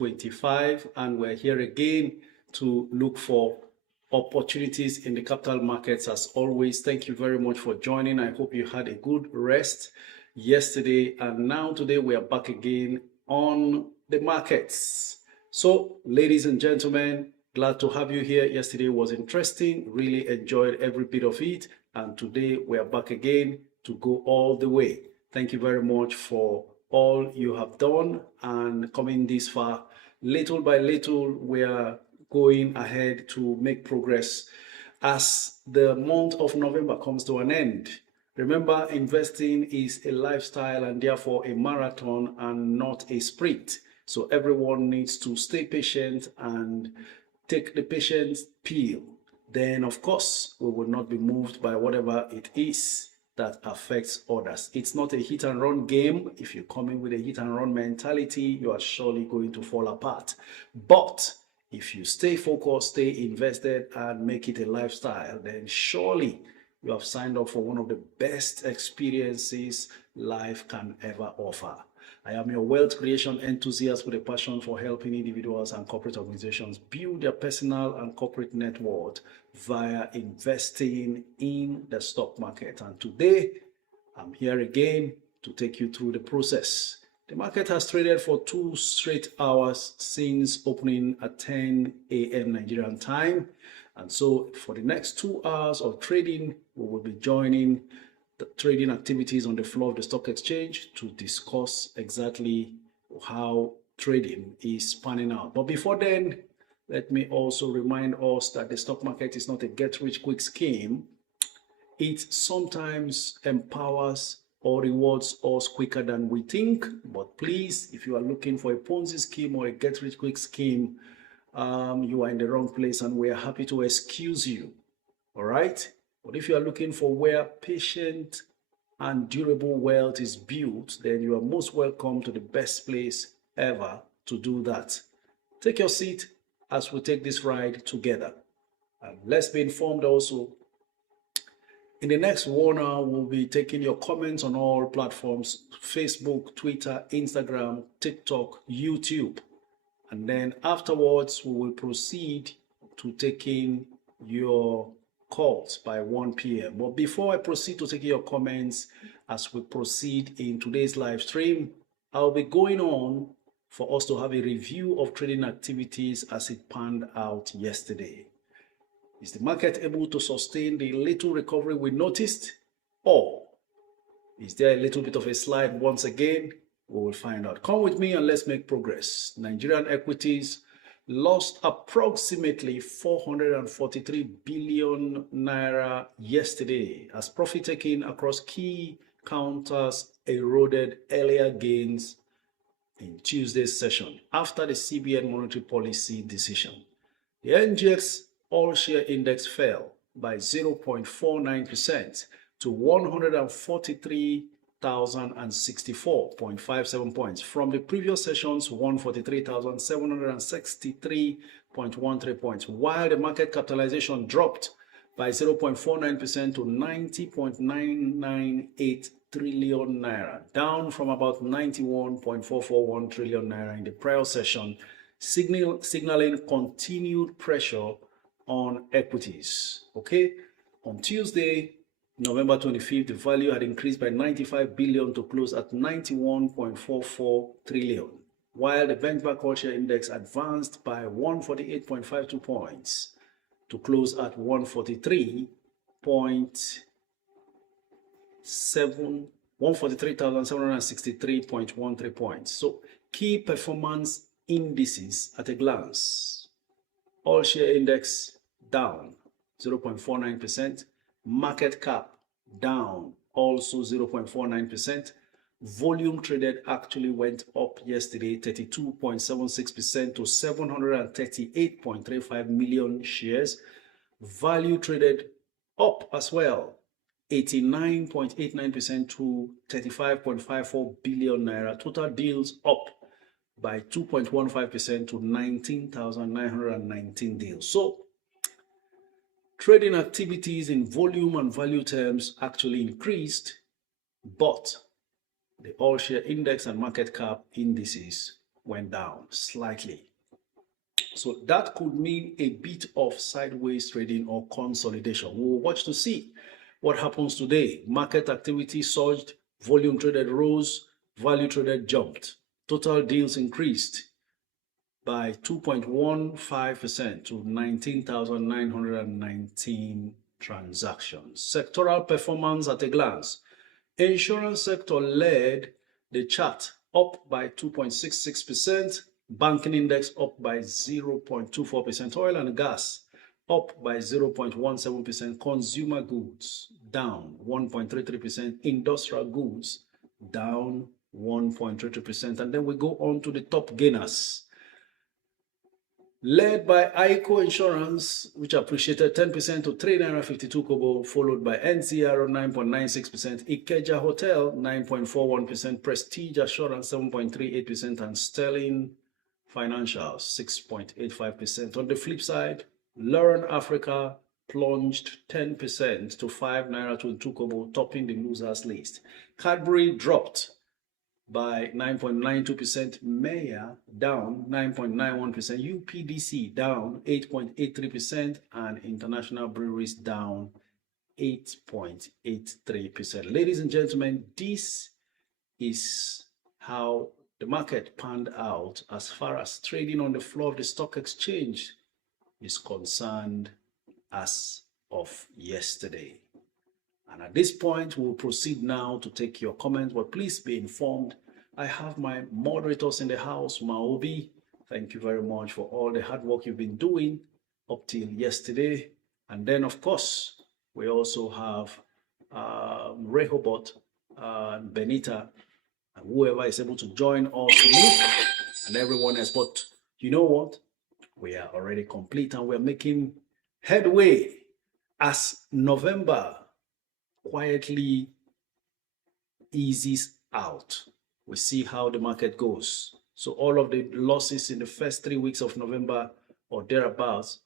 25, and we're here again to look for opportunities in the capital markets. As always, thank you very much for joining. I hope you had a good rest yesterday, and now today we are back again on the markets. So, ladies and gentlemen, glad to have you here. Yesterday was interesting, really enjoyed every bit of it, and today we are back again to go all the way. Thank you very much for all you have done and coming this far. Little by little, we are going ahead to make progress as the month of November comes to an end. Remember, investing is a lifestyle and therefore a marathon and not a sprint. So everyone needs to stay patient and take the patience pill. Then, of course, we will not be moved by whatever it is that affects others. It's not a hit and run game. If you come in with a hit and run mentality, you are surely going to fall apart. But if you stay focused, stay invested, and make it a lifestyle, then surely you have signed up for one of the best experiences life can ever offer. I am your wealth creation enthusiast with a passion for helping individuals and corporate organizations build their personal and corporate net worth via investing in the stock market. And today, I'm here again to take you through the process. The market has traded for 2 straight hours since opening at 10 a.m. Nigerian time. And so for the next 2 hours of trading, we will be joining the trading activities on the floor of the stock exchange to discuss exactly how trading is panning out. But before then, let me also remind us that the stock market is not a get-rich-quick scheme. It sometimes empowers or rewards us quicker than we think. But please, if you are looking for a Ponzi scheme or a get-rich-quick scheme, you are in the wrong place, and we are happy to excuse you. All right? But if you are looking for where patient and durable wealth is built, then you are most welcome to the best place ever to do that. Take your seat as we take this ride together. And let's be informed also, in the next 1 hour, we'll be taking your comments on all platforms: Facebook, Twitter, Instagram, TikTok, YouTube. And then afterwards, we will proceed to taking your calls by 1 p.m. But before I proceed to take your comments, as we proceed in today's live stream, I'll be going on for us to have a review of trading activities as it panned out yesterday. Is the market able to sustain the little recovery we noticed? Or is there a little bit of a slide once again? We will find out. Come with me and let's make progress. Nigerian equities lost approximately 443 billion naira yesterday as profit taking across key counters eroded earlier gains in Tuesday's session after the CBN monetary policy decision. The NGX all-share index fell by 0.49% to 143,064.57 points from the previous session's 143,763.13 points, while the market capitalization dropped by 0.49% to 90.998 trillion naira, down from about 91.441 trillion naira in the prior session, signaling continued pressure on equities. Okay, on Tuesday, November 25th, the value had increased by 95 billion to close at 91.44 trillion, while the benchmark all-share index advanced by 148.52 points to close at 143,763.13 points. So, key performance indices at a glance: all-share index down 0.49%, market cap down also 0.49%. Volume traded actually went up yesterday 32.76% to 738.35 million shares. Value traded up as well 89.89% to 35.54 billion naira. Total deals up by 2.15% to 19,919 deals. So trading activities in volume and value terms actually increased, but the all-share index and market cap indices went down slightly. So that could mean a bit of sideways trading or consolidation. We'll watch to see what happens today. Market activity surged, volume traded rose, value traded jumped. Total deals increased by 2.15% to 19,919 transactions. Sectoral performance at a glance. Insurance sector led the chart, up by 2.66%. Banking index up by 0.24%. Oil and gas up by 0.17%. Consumer goods down 1.33%. Industrial goods down 1.33%. And then we go on to the top gainers, led by ICO Insurance, which appreciated 10% to 3.52 kobo, followed by NCR 9.96%, Ikeja Hotel 9.41%, Prestige Assurance 7.38%, and Sterling Financial 6.85%. On the flip side, Lauren Africa plunged 10% to 5.22 kobo, topping the losers list. Cadbury dropped by 9.92%, Maya down 9.91%, UPDC down 8.83%, and International Breweries down 8.83%. Ladies and gentlemen, this is how the market panned out as far as trading on the floor of the stock exchange is concerned as of yesterday. And at this point, we'll proceed now to take your comments, but please be informed. I have my moderators in the house, Maobi. Thank you very much for all the hard work you've been doing up till yesterday. And then, of course, we also have Rehoboth, Benita, and whoever is able to join us, and everyone else. But you know what? We are already complete and we're making headway as November quietly eases out. We see how the market goes. So all of the losses in the first 3 weeks of November or thereabouts,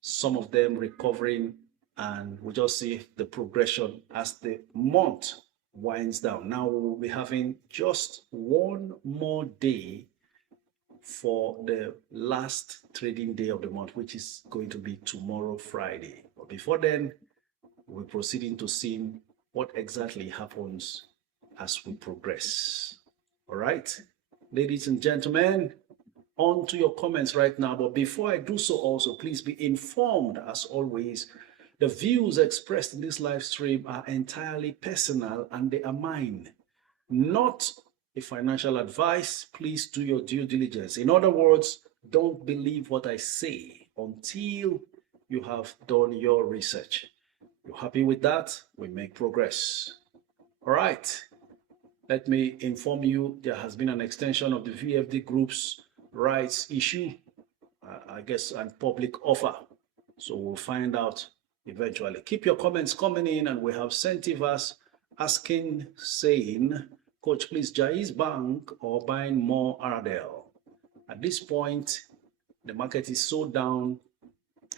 some of them recovering, and we just see the progression as the month winds down. Now we will be having just one more day for the last trading day of the month, which is going to be tomorrow, Friday. But before then, we're proceeding to see what exactly happens as we progress. All right, ladies and gentlemen, on to your comments right now. But before I do so, also, please be informed, as always, the views expressed in this live stream are entirely personal and they are mine, not a financial advice. Please do your due diligence. In other words, don't believe what I say until you have done your research. You're happy with that? We make progress. All right. Let me inform you, there has been an extension of the VFD Group's rights issue, I guess, and public offer. So we'll find out eventually. Keep your comments coming in, and we have Sentivas asking, saying, Coach, please, Jaiz Bank or buying more Aradel? At this point, the market is so down.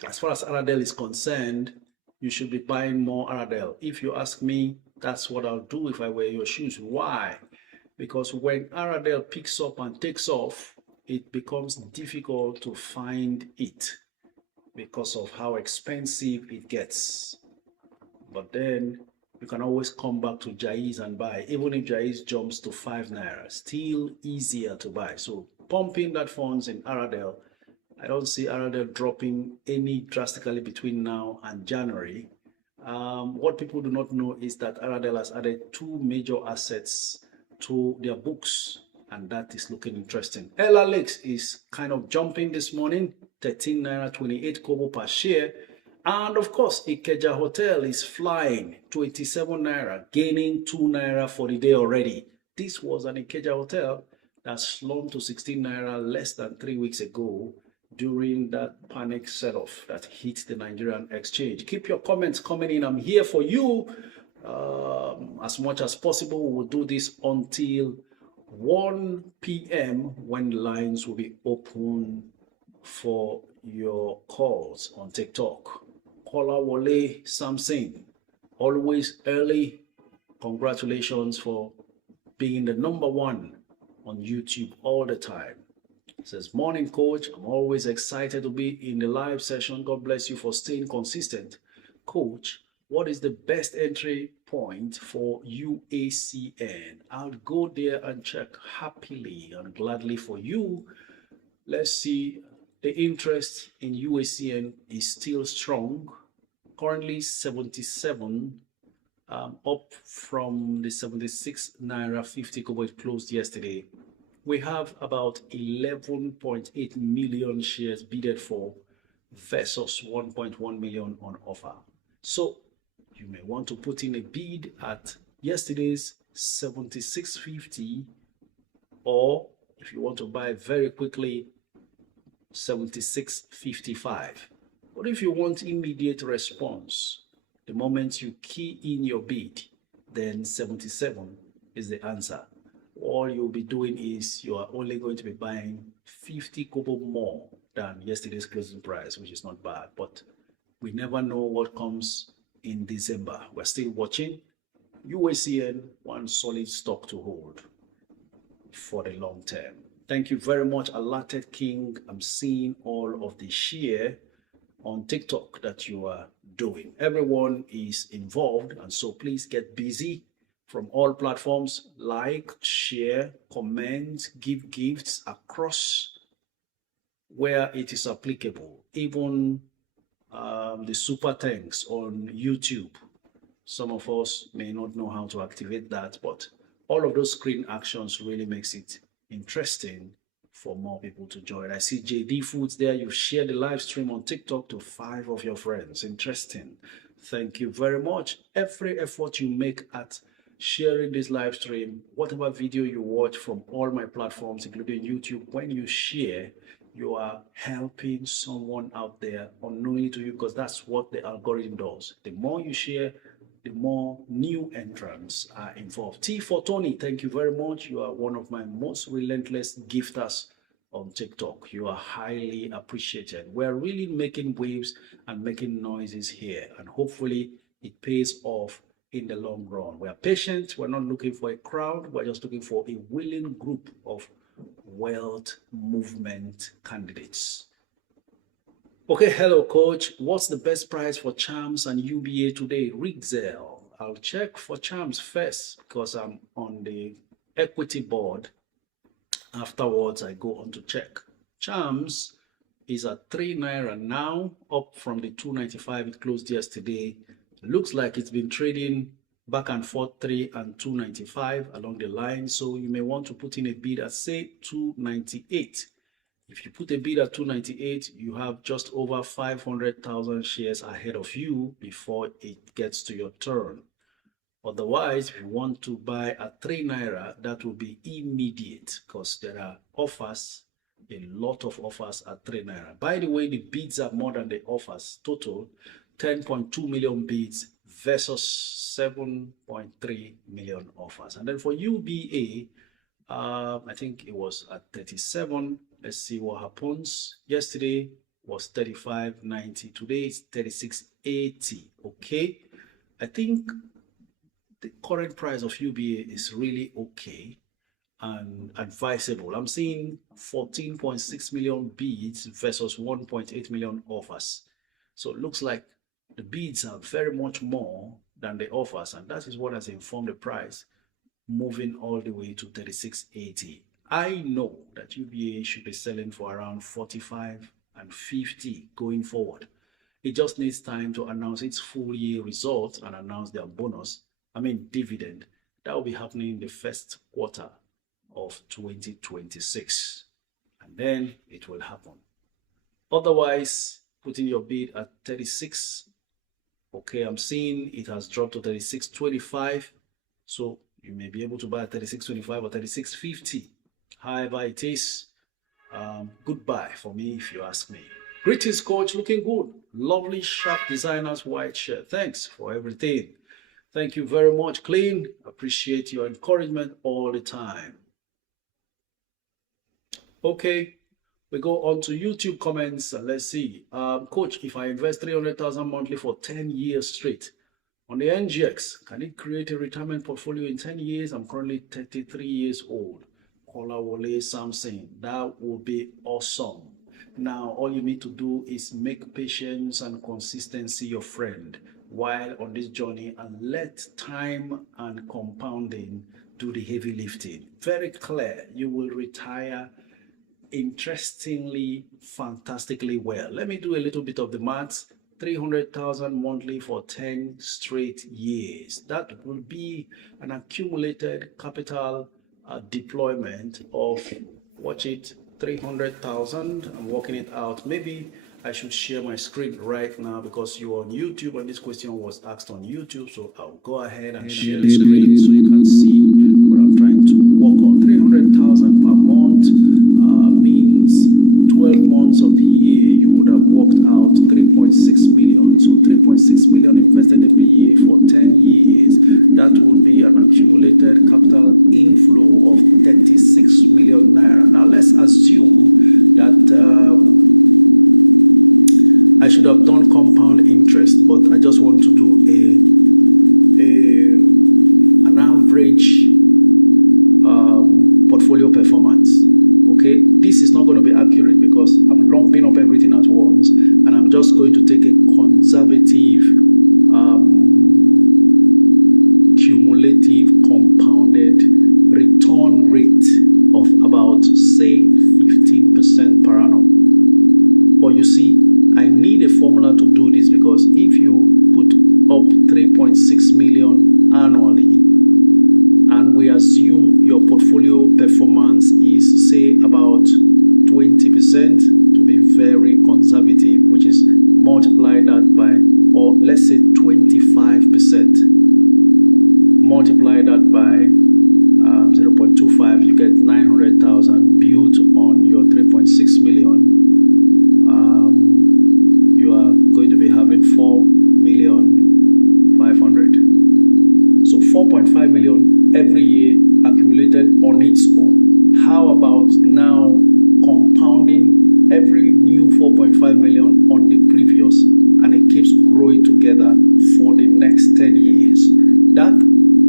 As far as Aradel is concerned, you should be buying more Aradel. If you ask me, that's what I'll do if I were your shoes. Why? Because when Aradel picks up and takes off, it becomes difficult to find it because of how expensive it gets. But then you can always come back to Jaiz and buy. Even if Jaiz jumps to 5 naira, still easier to buy. So pumping that funds in Aradel, I don't see Aradel dropping any drastically between now and January. What people do not know is that Aradel has added 2 major assets to their books, and that is looking interesting. Ella Lakes is kind of jumping this morning, 13 naira 28 kobo per share. And of course, Ikeja Hotel is flying, 27 naira, gaining 2 naira for the day already. This was an Ikeja Hotel that slumped to 16 naira less than 3 weeks ago during that panic sell-off that hit the Nigerian exchange. Keep your comments coming in. I'm here for you as much as possible. We'll do this until 1 p.m. when lines will be open for your calls on TikTok. Kola Wole Samson, always early. Congratulations for being the #1 on YouTube all the time. Says, morning, coach. I'm always excited to be in the live session. God bless you for staying consistent. Coach, what is the best entry point for UACN? I'll go there and check happily and gladly for you. Let's see. The interest in UACN is still strong. Currently 77, up from the 76 naira 50 kobo it closed yesterday. We have about 11.8 million shares bidded for versus 1.1 million on offer. So you may want to put in a bid at yesterday's 76.50, or if you want to buy very quickly, 76.55. But if you want immediate response, the moment you key in your bid, then 77 is the answer. All you'll be doing is you are only going to be buying 50 kobo more than yesterday's closing price, which is not bad. But we never know what comes in December. We're still watching. UACN, one solid stock to hold for the long term. Thank you very much, Alerted King. I'm seeing all of the share on TikTok that you are doing. Everyone is involved, and so please get busy from all platforms. Like, share, comment, give gifts across where it is applicable. Even the super thanks on YouTube. Some of us may not know how to activate that, but all of those screen actions really makes it interesting for more people to join. I see JD Foods there. You shared the live stream on TikTok to 5 of your friends. Interesting. Thank you very much. Every effort you make at sharing this live stream, whatever video you watch from all my platforms, including YouTube, when you share, you are helping someone out there unknowingly to you, because that's what the algorithm does. The more you share, the more new entrants are involved. T for Tony, thank you very much. You are one of my most relentless gifters on TikTok. You are highly appreciated. We're really making waves and making noises here, and hopefully it pays off in the long run. We are patient. We're not looking for a crowd. We're just looking for a willing group of wealth movement candidates. Okay, hello, coach. What's the best price for Charms and UBA today? Rigzel. I'll check for Charms first because I'm on the equity board. Afterwards, I go on to check. Charms is at 3 naira now, up from the 2.95 it closed yesterday. Looks like it's been trading back and forth 3 and 2.95 along the line. So you may want to put in a bid at, say, 2.98. If you put a bid at 2.98, you have just over 500,000 shares ahead of you before it gets to your turn. Otherwise, if you want to buy at 3 naira, that will be immediate because there are offers, a lot of offers at 3 naira. By the way, the bids are more than the offers. Total 10.2 million bids versus 7.3 million offers. And then for UBA, I think it was at 37. Let's see what happens. Yesterday was 35.90. Today it's 36.80. Okay. I think the current price of UBA is really okay and advisable. I'm seeing 14.6 million bids versus 1.8 million offers. So it looks like the bids are very much more than the offers, and that is what has informed the price moving all the way to 36.80. I know that UBA should be selling for around 45 and 50 going forward. It just needs time to announce its full year results and announce their dividend. That will be happening in the first quarter of 2026. And then it will happen. Otherwise, put in your bid at 36. Okay, I'm seeing it has dropped to 36.25. So you may be able to buy at 36.25 or 36.50. However it is, goodbye for me if you ask me. Greetings, coach. Looking good. Lovely, sharp designers white shirt. Thanks for everything. Thank you very much, Clean. Appreciate your encouragement all the time. Okay, we go on to YouTube comments and let's see. Coach, if I invest 300,000 monthly for 10 years straight on the NGX, can it create a retirement portfolio in 10 years? I'm currently 33 years old. Kolawole Samson. That would be awesome. Now, all you need to do is make patience and consistency your friend while on this journey, and let time and compounding do the heavy lifting. Very clear. You will retire interestingly, fantastically well. Let me do a little bit of the maths. 300,000 monthly for 10 straight years. That will be an accumulated capital deployment of, watch it, 300,000. I'm working it out. Maybe I should share my screen right now because you're on YouTube and this question was asked on YouTube. So I'll go ahead and share the screen so you can see what I'm trying to work on. 300,000 per month means 12 months of the year you would have worked out 3.6 million. So 3.6 million invested every year for 10 years. That would be an accumulated capital inflow of 36 million naira. Now let's assume that I should have done compound interest, but I just want to do an average portfolio performance. Okay, this is not going to be accurate because I'm lumping up everything at once, and I'm just going to take a conservative cumulative compounded return rate of about, say, 15% per annum. But you see, I need a formula to do this because if you put up 3.6 million annually, and we assume your portfolio performance is, say, about 20%, to be very conservative, which is multiply that by, or let's say 25%, multiply that by 0.25, you get 900,000 built on your 3.6 million. You are going to be having 4,500,000. So 4.5 million every year accumulated on its own. How about now compounding every new 4.5 million on the previous, and it keeps growing together for the next 10 years? That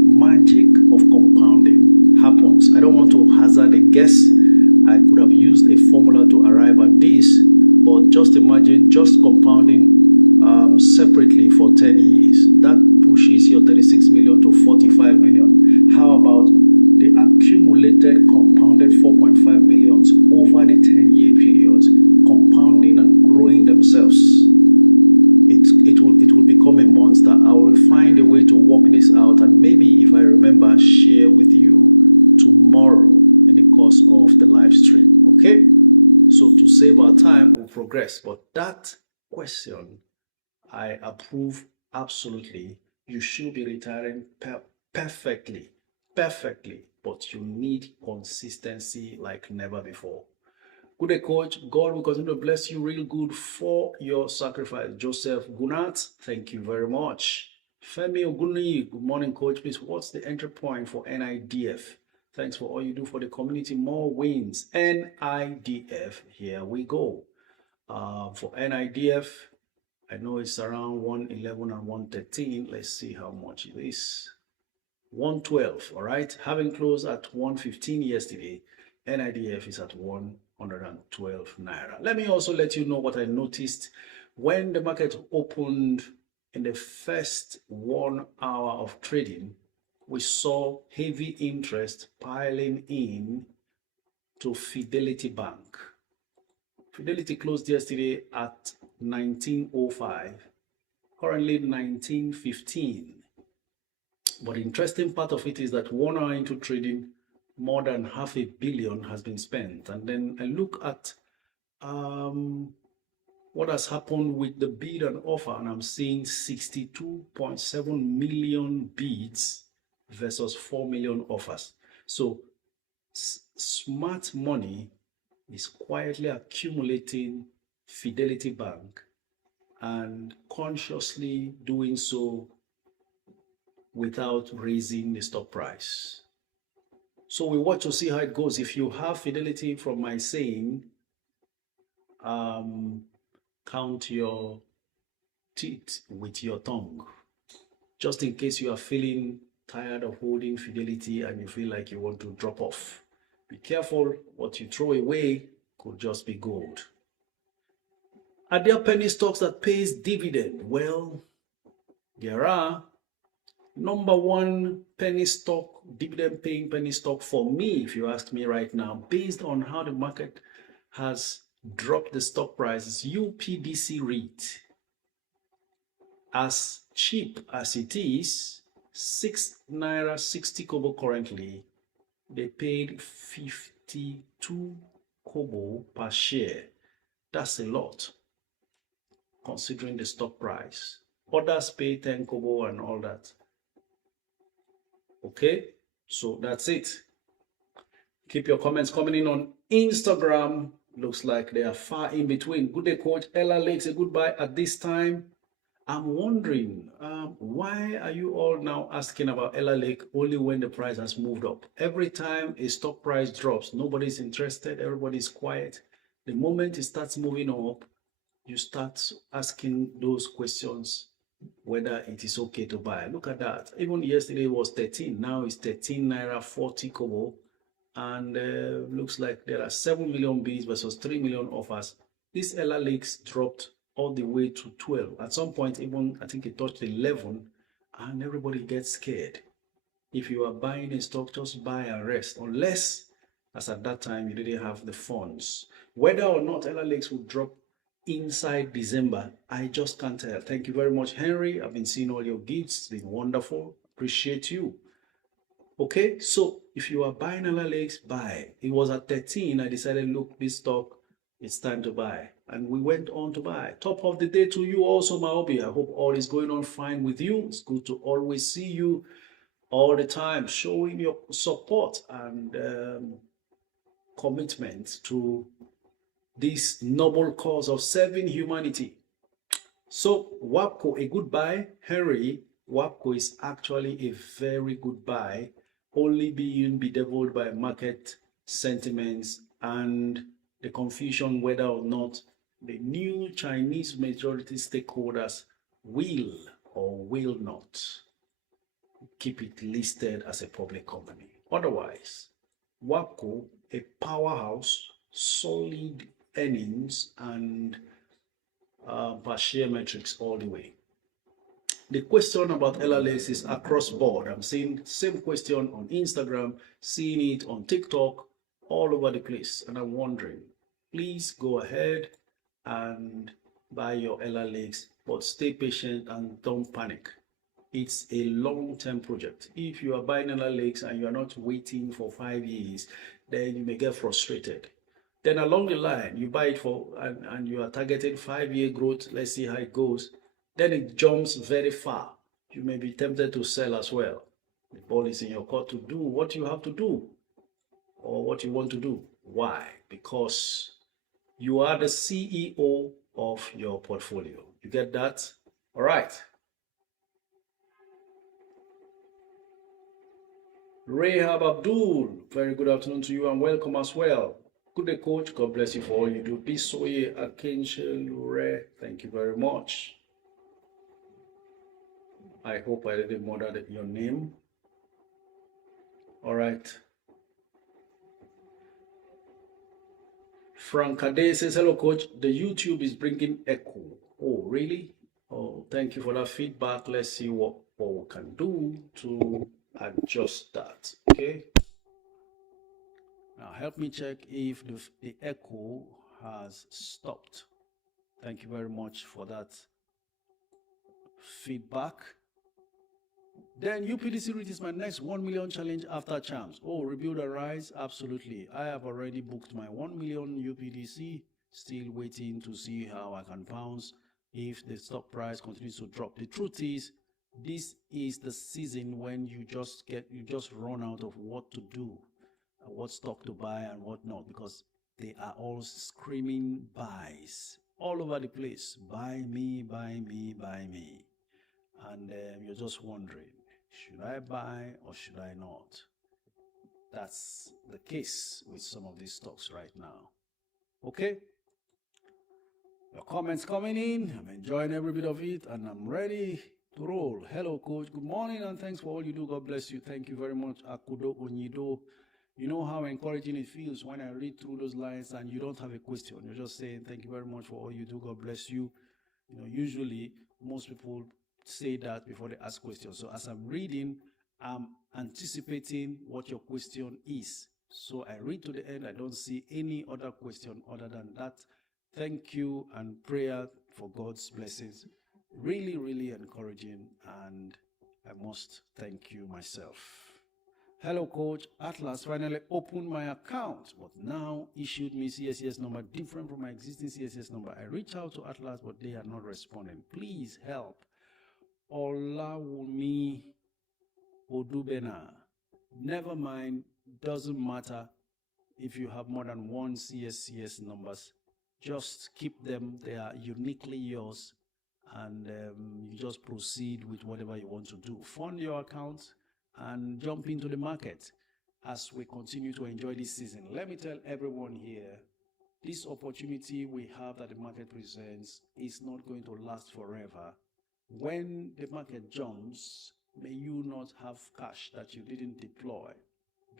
magic of compounding happens. I don't want to hazard a guess. I could have used a formula to arrive at this, but just imagine just compounding separately for 10 years. That pushes your 36 million to 45 million. How about the accumulated compounded 4.5 millions over the 10-year period, compounding and growing themselves? It will become a monster. I will find a way to work this out, and maybe if I remember, share with you tomorrow in the course of the live stream. Okay, so to save our time, we'll progress. But that question I approve absolutely. You should be retiring perfectly, but you need consistency like never before. Good day, coach. God will continue to bless you real good for your sacrifice. Joseph Gunat, thank you very much. Femi Oguni, good morning, coach. Please, what's the entry point for NIDF? Thanks for all you do for the community. More wins. NIDF, here we go. For NIDF, I know it's around 111 and 113. Let's see how much it is. 112, all right? Having closed at 115 yesterday, NIDF is at 112 naira. Let me also let you know what I noticed when the market opened in the first 1 hour of trading. We saw heavy interest piling in to Fidelity Bank. Fidelity closed yesterday at 1905, currently 1915. But the interesting part of it is that 1 hour into trading, more than $500 million has been spent. And then I look at what has happened with the bid and offer, and I'm seeing 62.7 million bids versus 4 million offers. So smart money is quietly accumulating Fidelity Bank and consciously doing so without raising the stock price. So we watch to see how it goes. If you have Fidelity, from my saying, count your teeth with your tongue. Just in case you are feeling tired of holding Fidelity and you feel like you want to drop off. Be careful, what you throw away could just be gold. Are there penny stocks that pays dividend? Well, there are. Number one penny stock, dividend paying penny stock for me, if you ask me right now, based on how the market has dropped the stock price, is UPDC REIT. As cheap as it is, 6 naira 60 kobo currently, they paid 52 kobo per share. That's a lot, considering the stock price. Others pay 10 kobo and all that. Okay, so that's it. Keep your comments coming in on Instagram. Looks like they are far in between. Good day, coach. Ella Lakes, a goodbye at this time. I'm wondering, why are you all now asking about Ella Lake only when the price has moved up? Every time a stock price drops, nobody's interested, everybody's quiet. The moment it starts moving up, you start asking those questions, whether it is okay to buy. Look at that. Even yesterday it was 13, now it's 13 naira 40 kobo. And looks like there are 7 million bids versus 3 million offers. This Ella Lakes dropped all the way to 12. At some point, even I think it touched 11, and everybody gets scared. If you are buying a stock, just buy and rest, unless, as at that time, you didn't have the funds. Whether or not Ella Lakes will drop inside December, I just can't tell. Thank you very much, Henry. I've been seeing all your gifts. It's been wonderful. Appreciate you. Okay, so if you are buying Ella Lakes, buy. It was at 13. I decided, look, this stock, it's time to buy. And we went on to buy. Top of the day to you also, Maobi. I hope all is going on fine with you. It's good to always see you all the time, showing your support and commitment to this noble cause of serving humanity. So, WAPCO, a good buy. Henry, WAPCO is actually a very good buy, only being bedeviled by market sentiments and the confusion whether or not the new Chinese majority stakeholders will or will not keep it listed as a public company. Otherwise, WAPCO, a powerhouse, solid earnings and per share metrics all the way. The question about Ella Lakes is across board. I'm seeing same question on Instagram, seeing it on TikTok, all over the place, and I'm wondering, please go ahead and buy your Ella Lakes, but stay patient and don't panic. It's a long-term project. If you are buying Ella Lakes and you are not waiting for 5 years, then you may get frustrated. Then along the line, you buy it for and you are targeting 5-year growth. Let's see how it goes. Then it jumps very far. You may be tempted to sell as well. The ball is in your court to do what you have to do or what you want to do. Why? Because you are the CEO of your portfolio. You get that? All right. Rehab Abdul, very good afternoon to you and welcome as well. Good day, coach. God bless you for all you do. Bisoye Akinche, thank you very much. I hope I didn't murder your name. All right. Frank Ade says, hello, coach. The YouTube is bringing echo. Oh, really? Oh, thank you for that feedback. Let's see what we can do to adjust that. Okay. Now, help me check if the echo has stopped. Thank you very much for that feedback. Then UPDC REIT is my next 1 million challenge after champs. Oh, rebuild and rise? Absolutely. I have already booked my 1 million UPDC. Still waiting to see how I can bounce if the stock price continues to drop. The truth is, this is the season when you just run out of what to do, what stock to buy and what not, because they are all screaming buys all over the place. Buy me, buy me, buy me. And you're just wondering, should I buy or should I not? That's the case with some of these stocks right now. Okay? Your comments coming in. I'm enjoying every bit of it and I'm ready to roll. Hello, coach. Good morning and thanks for all you do. God bless you. Thank you very much. Akudo Onyido. You know how encouraging it feels when I read through those lines and you don't have a question. You're just saying, thank you very much for all you do. God bless you. You know, usually most people say that before they ask questions. So as I'm reading, I'm anticipating what your question is. So I read to the end. I don't see any other question other than that. Thank you and prayer for God's blessings. Really, really encouraging. And I must thank you myself. Hello, coach. Atlas finally opened my account, but now issued me CSCS number different from my existing CSCS number. I reached out to Atlas, but they are not responding. Please help. Olawumi Odubena. Never mind, doesn't matter if you have more than one CSCS numbers. Just keep them. They are uniquely yours, and you just proceed with whatever you want to do. Fund your account and jump into the market as we continue to enjoy this season. Let me tell everyone here, this opportunity we have that the market presents is not going to last forever. When the market jumps, may you not have cash that you didn't deploy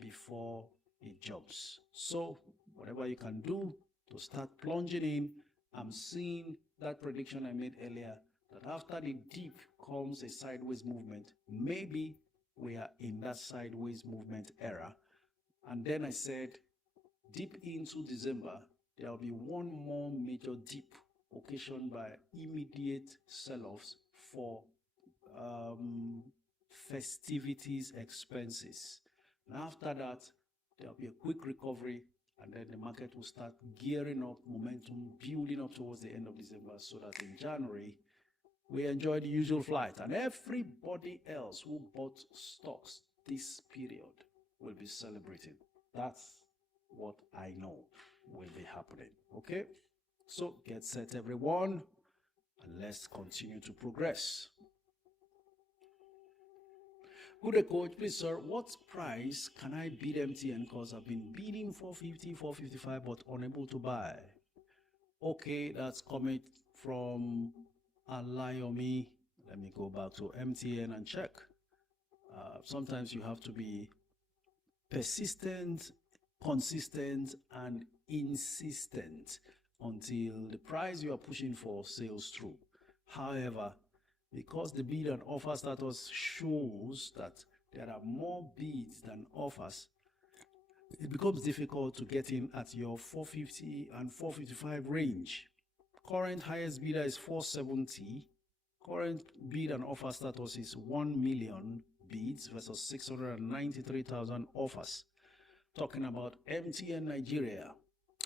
before it jumps. So whatever you can do to start plunging in, I'm seeing that prediction I made earlier, that after the dip comes a sideways movement. Maybe we are in that sideways movement era. And then I said, deep into December, there will be one more major dip occasioned by immediate sell-offs for festivities expenses. And after that, there will be a quick recovery, and then the market will start gearing up, momentum building up towards the end of December, so that in January, we enjoy the usual flight, and everybody else who bought stocks this period will be celebrating. That's what I know will be happening. Okay? So get set, everyone, and let's continue to progress. Good day, coach. Please, sir, what price can I bid MTN? Because I've been bidding 450, 455, but unable to buy. Okay, that's coming from Alayomi. Let me go back to MTN and check. Sometimes you have to be persistent, consistent, and insistent until the price you are pushing for sails through. However, because the bid and offer status shows that there are more bids than offers, it becomes difficult to get in at your 450 and 455 range. Current highest bidder is 470. Current bid and offer status is 1 million bids versus 693,000 offers. Talking about MTN Nigeria.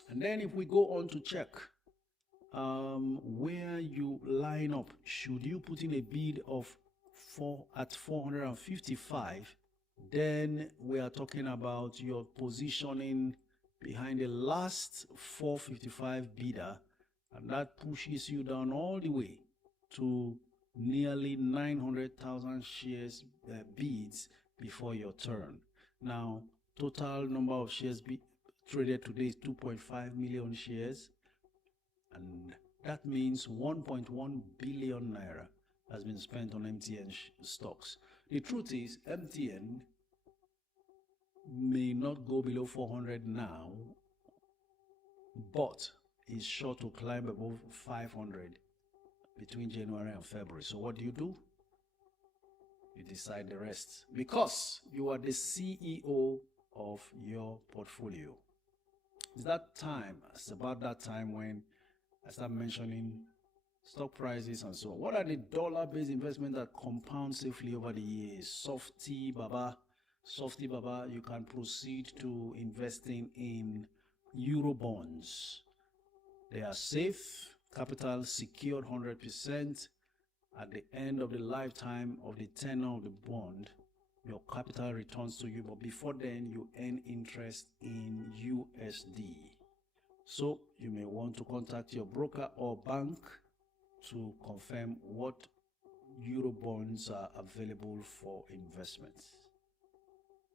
And then if we go on to check where you line up, should you put in a bid of 455, then we are talking about your positioning behind the last 455 bidder, and that pushes you down all the way to nearly 900,000 shares bids before your turn. Now, total number of shares traded today is 2.5 million shares, and that means 1.1 billion naira has been spent on MTN stocks. The truth is, MTN may not go below 400 now, but is sure to climb above 500 between January and February. So what do? You decide the rest, because you are the CEO of your portfolio. It's that time, it's about that time when I start mentioning stock prices and so on. What are the dollar-based investments that compound safely over the years? Softy Baba, you can proceed to investing in Euro bonds. They are safe, capital secured 100%. At the end of the lifetime of the tenure of the bond, your capital returns to you, but before then you earn interest in USD. So you may want to contact your broker or bank to confirm what Euro bonds are available for investments.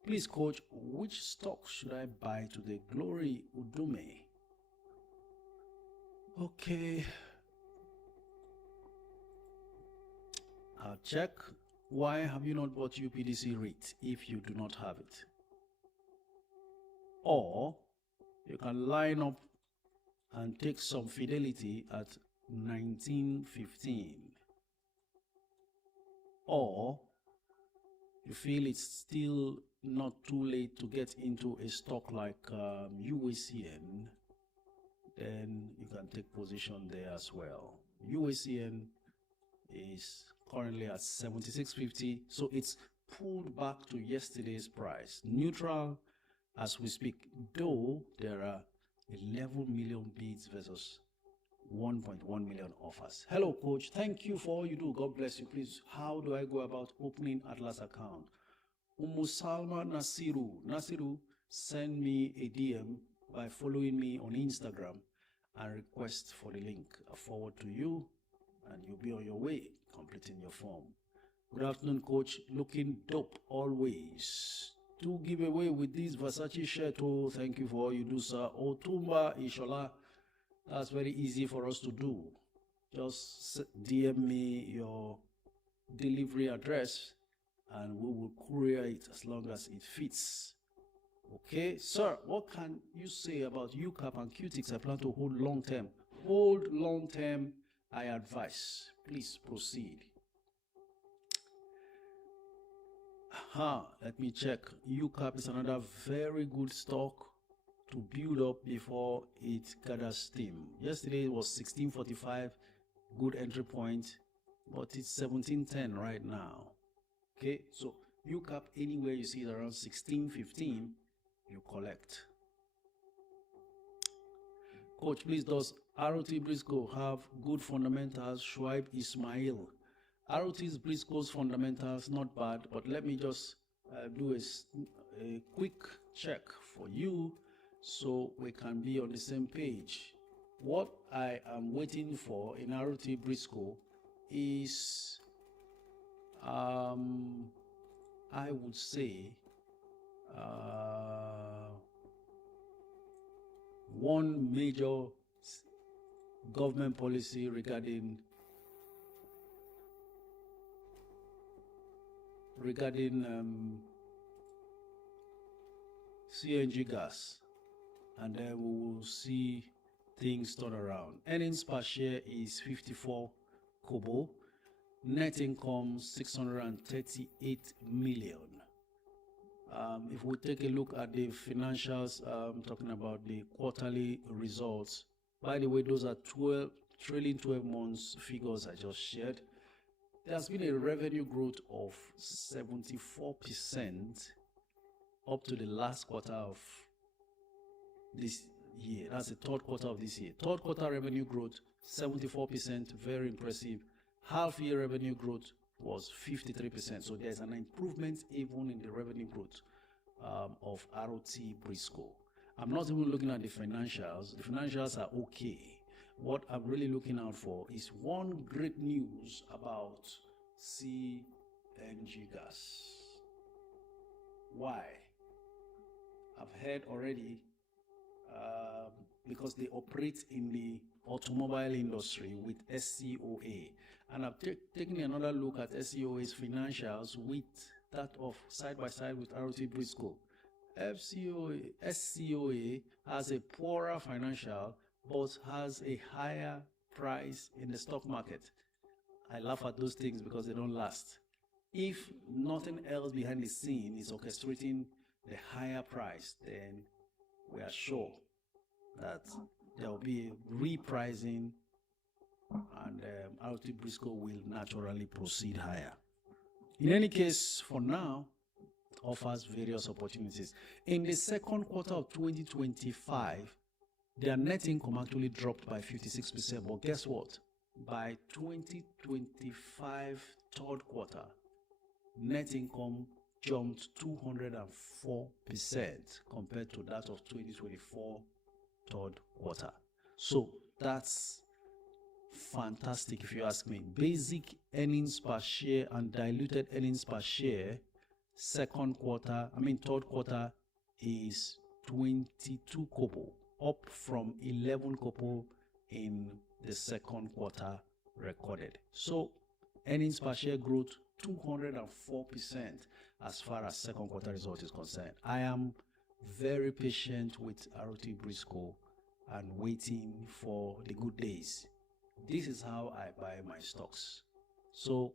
Please, coach, which stock should I buy today? Glory Udume. Okay. I'll check. Why have you not bought UPDC REIT if you do not have it? or you can line up and take some Fidelity at 19.15, or you feel it's still not too late to get into a stock like UACN, then you can take position there as well. UACN is currently at 76.50, so it's pulled back to yesterday's price, neutral as we speak, though there are 11 million bids versus 1.1 million offers. Hello coach, thank you for all you do. God bless you. Please, how do I go about opening Atlas account? Salma Nasiru, send me a DM by following me on Instagram and request for the link. I forward to you and you'll be on your way completing your form. Good afternoon coach, looking dope always. To give away with this Versace shirt. Oh, thank you for all you do, sir. Otumba Ishola, that's very easy for us to do. Just DM me your delivery address and we will courier it as long as it fits. Okay, sir, what can you say about UCAP and QTIX? I plan to hold long term. Hold long term, I advise. Please proceed. Let me check. UCAP is another very good stock to build up before it gathers steam. Yesterday it was 16.45, good entry point, but it's 17.10 right now. Okay, so UCAP, anywhere you see it around 16.15, you collect. Coach, please, does ROT Briscoe have good fundamentals? Shuaib Ismail. ROT Briscoe's fundamentals not bad, but let me just do a quick check for you so we can be on the same page. What I am waiting for in ROT Briscoe is I would say one major government policy regarding CNG gas, and then we will see things turn around. Earnings per share is 54 kobo, net income 638 million. If we take a look at the financials, talking about the quarterly results, by the way, those are trailing 12 months figures I just shared. There has been a revenue growth of 74% up to the last quarter of this year. That's the third quarter of this year. Third quarter revenue growth, 74%, very impressive. Half year revenue growth was 53%. So there's an improvement even in the revenue growth of ROT Briscoe. I'm not even looking at the financials. The financials are okay. What I'm really looking out for is one great news about CNG gas. Why? I've heard already because they operate in the automobile industry with SCOA, and I've taken another look at SCOA's financials with that of side by side with ROT Briscoe. SCOA has a poorer financial but has a higher price in the stock market. I laugh at those things because they don't last. If nothing else behind the scene is orchestrating the higher price, then we are sure that there will be a repricing and ROT Briscoe will naturally proceed higher. In any case, for now, it offers various opportunities. In the second quarter of 2025, their net income actually dropped by 56%, but guess what? By 2025 third quarter, net income jumped 204% compared to that of 2024 third quarter. So that's fantastic if you ask me. Basic earnings per share and diluted earnings per share, third quarter is 22 kobo, up from 11 kobo in the second quarter recorded. So earnings per share growth 204% as far as second quarter result is concerned. I am very patient with RT Briscoe and waiting for the good days. This is how I buy my stocks. So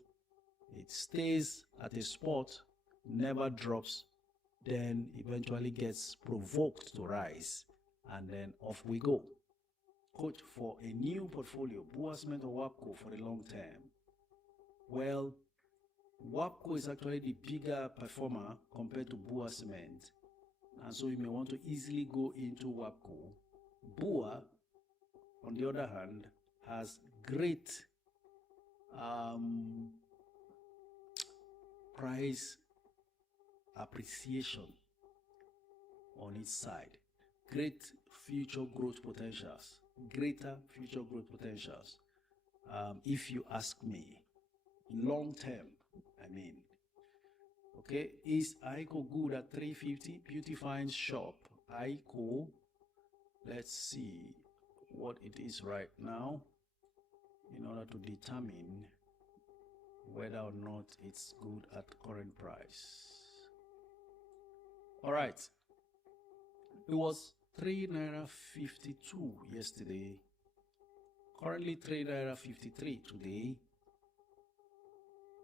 it stays at a spot, never drops, then eventually gets provoked to rise, and then off we go. Coach, for a new portfolio, Bua Cement or WAPCO for the long term? Well, WAPCO is actually the bigger performer compared to Bua Cement, and so you may want to easily go into WAPCO. Bua, on the other hand, has great price appreciation on its side, great future growth potentials, greater future growth potentials. If you ask me, long term, I mean. Okay, is ICO good at 350? Beautifying shop, ICO. Let's see what it is right now in order to determine whether or not it's good at current price. All right, it was 3 naira 52 yesterday, currently 3 naira 53 today.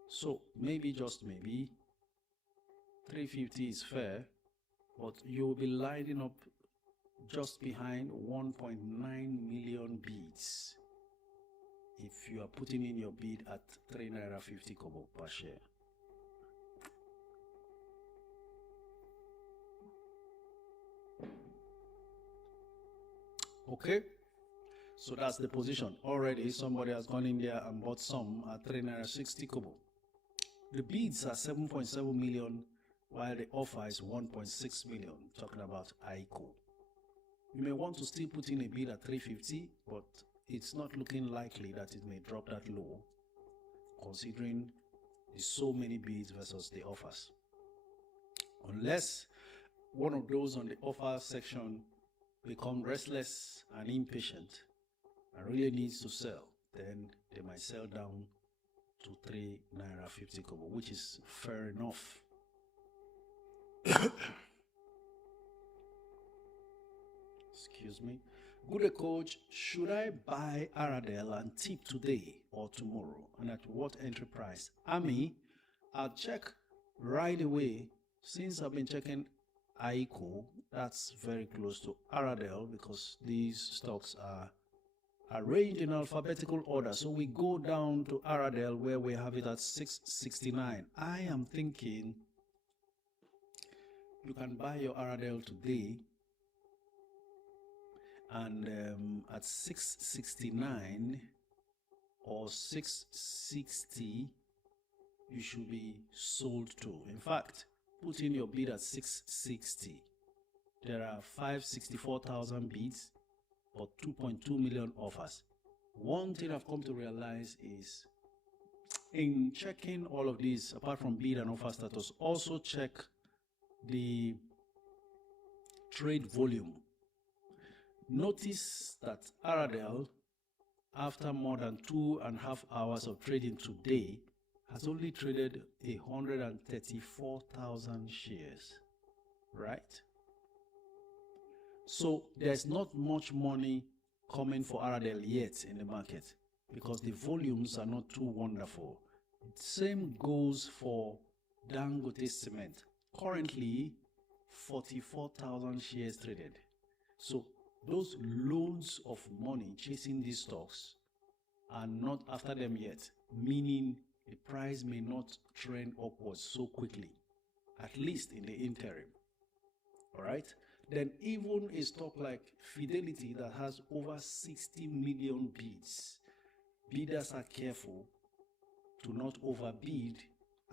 So maybe, just maybe, 350 is fair, but you'll be lining up just behind 1.9 million bids if you are putting in your bid at 3 naira 50 kobo per share. Okay, so that's the position. Already somebody has gone in there and bought some at 3 naira 60 kobo. The bids are 7.7 million, while the offer is 1.6 million, talking about ICO. You may want to still put in a bid at 350, but it's not looking likely that it may drop that low, considering there's so many bids versus the offers. Unless one of those on the offer section become restless and impatient and really needs to sell, then they might sell down to 3 naira 50 kobo, which is fair enough. Excuse me. Good coach, should I buy Aradel and tip today or tomorrow, and at what entry price? Ami, I'll check right away. Since I've been checking ICO, that's very close to Aradel because these stocks are arranged in alphabetical order. So we go down to Aradel where we have it at 669. I am thinking you can buy your Aradel today, and at 669 or 660 you should be sold to. In fact, put in your bid at 660. There are 564,000 bids or 2.2 million offers. One thing I've come to realize is, in checking all of these, apart from bid and offer status, also check the trade volume. Notice that Aradel, after more than 2.5 hours of trading today, has only traded 134,000 shares, right? So there's not much money coming for Aradel yet in the market because the volumes are not too wonderful. Same goes for Dangote Cement. Currently, 44,000 shares traded. So those loads of money chasing these stocks are not after them yet, meaning the price may not trend upwards so quickly, at least in the interim. All right. Then even a stock like Fidelity that has over 60 million bids, bidders are careful to not overbid,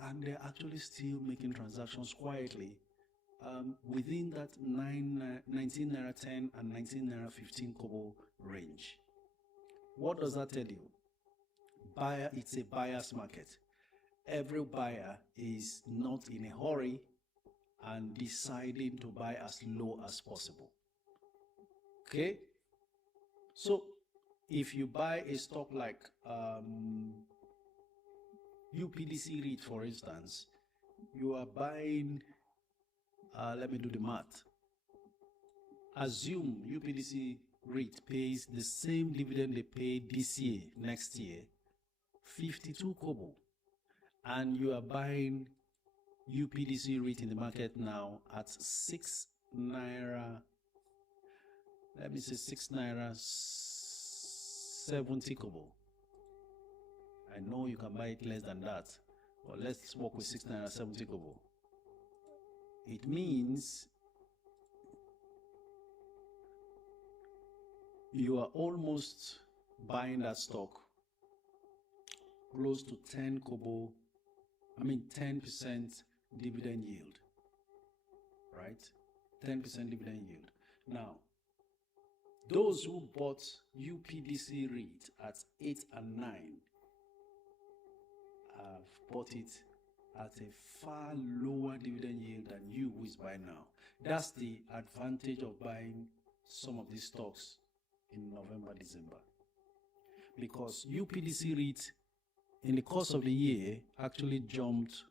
and they're actually still making transactions quietly within that 19 naira 10 and 19 naira 15 kobo range. What does that tell you? Buyer, it's a buyer's market. Every buyer is not in a hurry and deciding to buy as low as possible. Okay, so if you buy a stock like UPDC REIT, for instance, you are buying, let me do the math, assume UPDC REIT pays the same dividend they paid this year, next year, 52 kobo, and you are buying UPDC REIT in the market now at 6 naira, let me say 6 naira 70 kobo. I know you can buy it less than that, but let's work with 6 naira 70 kobo. It means you are almost buying that stock close to 10 kobo, 10% dividend yield, right? 10% dividend yield. Now, those who bought UPDC REIT at 8 and 9 have bought it at a far lower dividend yield than you who is buying now. That's the advantage of buying some of these stocks in November, December. Because UPDC REIT in the course of the year actually jumped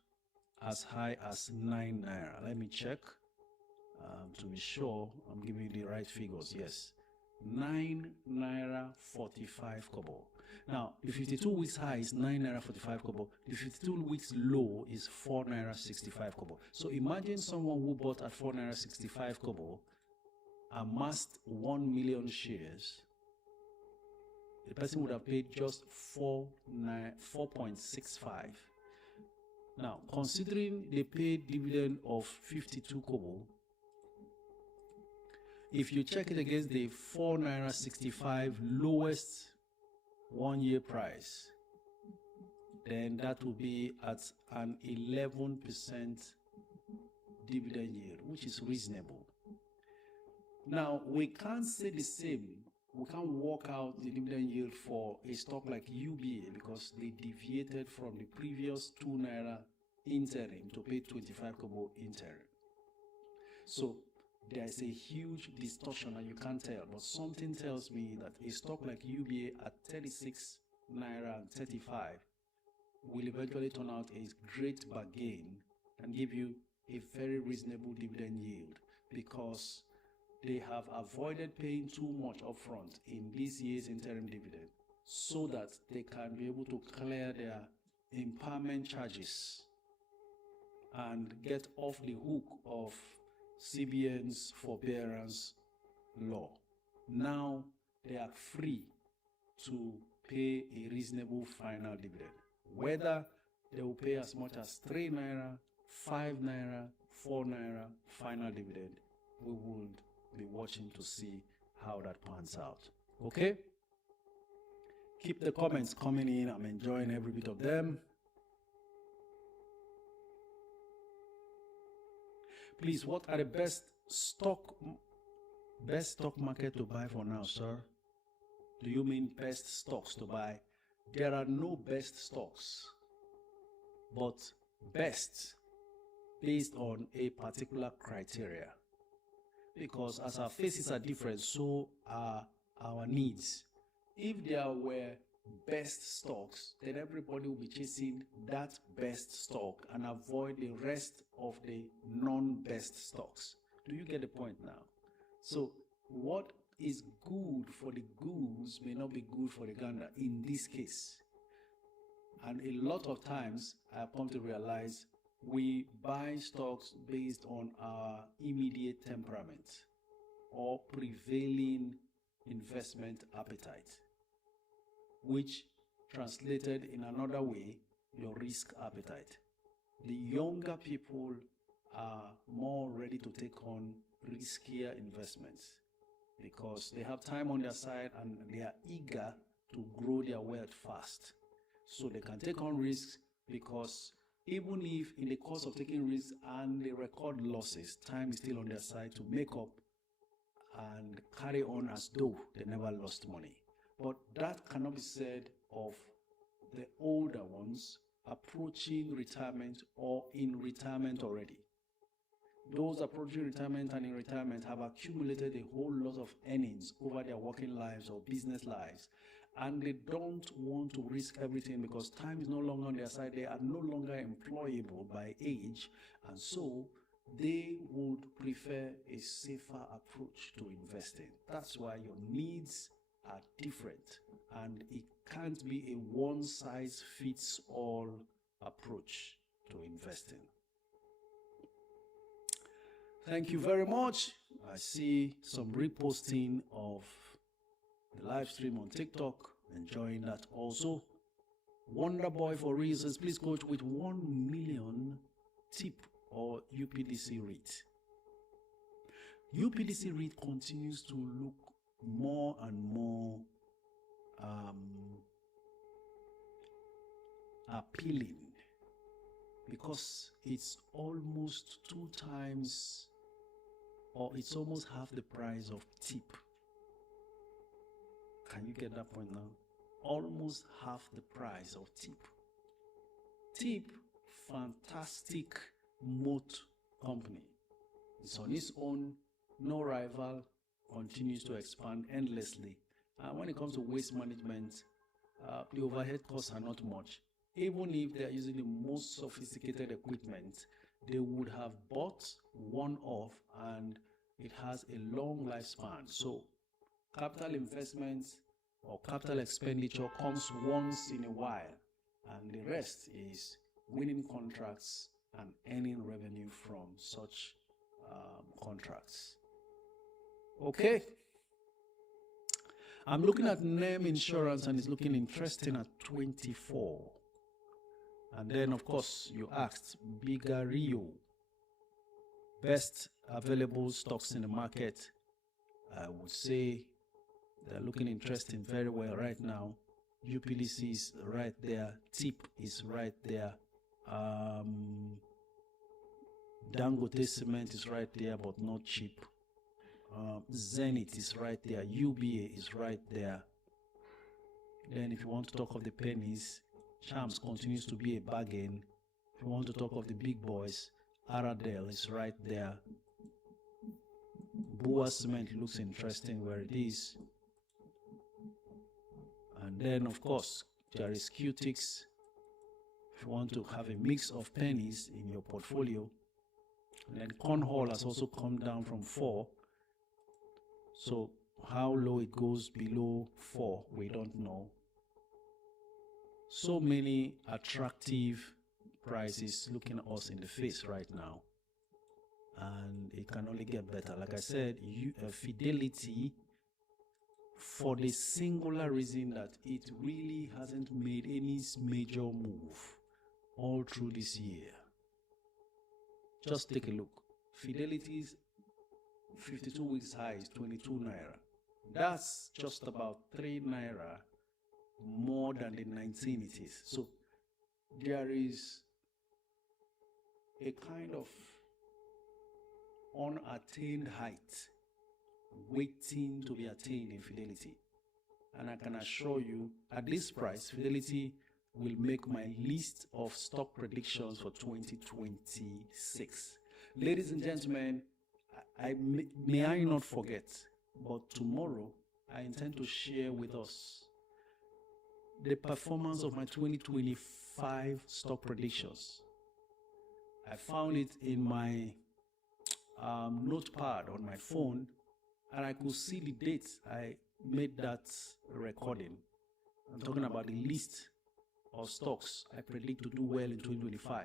as high as 9 naira. Let me check to be sure I'm giving you the right figures. Yes, 9 naira 45 kobo. Now, the 52 weeks high is 9 naira 45 kobo. The 52 weeks low is 4 naira 65 kobo. So imagine someone who bought at 4 naira 65 kobo amassed 1 million shares. The person would have paid just 4.65. Now, considering they paid dividend of 52 kobo, if you check it against the 4 naira 65 lowest 1 year price, then that will be at an 11% dividend yield, which is reasonable. Now, we can't say the same. We can't work out the dividend yield for a stock like UBA because they deviated from the previous 2 naira interim to pay 25 kobo interim. So there's a huge distortion and you can't tell, but something tells me that a stock like UBA at 36 naira and 35 will eventually turn out a great bargain and give you a very reasonable dividend yield because they have avoided paying too much upfront in this year's interim dividend so that they can be able to clear their impairment charges and get off the hook of CBN's forbearance law. Now they are free to pay a reasonable final dividend. Whether they will pay as much as 3 naira, 5 naira, 4 naira final dividend, we will be watching to see how that pans out. Okay? Keep the comments coming in. I'm enjoying every bit of them. Please, what are the best stock market to buy for now, sir? Do you mean best stocks to buy? There are no best stocks, but best based on a particular criteria. Because as our faces are different, so are our needs. If there were best stocks, then everybody will be chasing that best stock and avoid the rest of the non-best stocks. Do you get the point now? So what is good for the goose may not be good for the gander in this case. And a lot of times I come to realize we buy stocks based on our immediate temperament or prevailing investment appetite, which translated in another way, your risk appetite. The younger people are more ready to take on riskier investments because they have time on their side and they are eager to grow their wealth fast. So they can take on risks because even if in the course of taking risks and they record losses, time is still on their side to make up and carry on as though they never lost money. But that cannot be said of the older ones approaching retirement or in retirement already. Those approaching retirement and in retirement have accumulated a whole lot of earnings over their working lives or business lives, and they don't want to risk everything because time is no longer on their side. They are no longer employable by age, and so they would prefer a safer approach to investing. That's why your needs are different, and it can't be a one-size-fits-all approach to investing. Thank you very much. I see some reposting of the live stream on TikTok. Enjoying that also. Wonderboy for reasons. Please coach with 1 million tip or UPDC rate. UPDC rate continues to look more and more appealing because it's almost 2 times, or it's almost half the price of tip. Can you get that point now? Almost half the price of tip. Tip, fantastic moat company. It's on its own, no rival, continues to expand endlessly. And when it comes to waste management, the overhead costs are not much. Even if they are using the most sophisticated equipment, they would have bought one off and it has a long lifespan. So capital investments or capital expenditure comes once in a while, and the rest is winning contracts and earning revenue from such contracts. Okay. I'm looking at name insurance and it's looking interesting at 24. And then, of course, you asked Bigario, best available stocks in the market. I would say they're looking interesting very well right now. UPDC is right there. TIP is right there. Dangote Cement is right there, but not cheap. Zenith is right there. UBA is right there. Then if you want to talk of the pennies, Champs continues to be a bargain. If you want to talk of the big boys, Aradel is right there. Boa Cement looks interesting where it is. And then, of course, there is Qtix. If you want to have a mix of pennies in your portfolio. And then Cornhall has also come down from 4. So how low it goes below 4, we don't know. So many attractive prices looking at us in the face right now. And it can only get better. Like I said, Fidelity, for the singular reason that it really hasn't made any major move all through this year. Just take a look. Fidelity's 52 weeks high is 22 naira. That's just about 3 naira more than the 19 it is. So there is a kind of unattained height waiting to be attained in Fidelity. And I can assure you, at this price, Fidelity will make my list of stock predictions for 2026. Ladies and gentlemen, may I not forget, but tomorrow I intend to share with us the performance of my 2025 stock predictions. I found it in my notepad on my phone, and I could see the dates I made that recording. I'm talking about the list of stocks I predict to do well in 2025.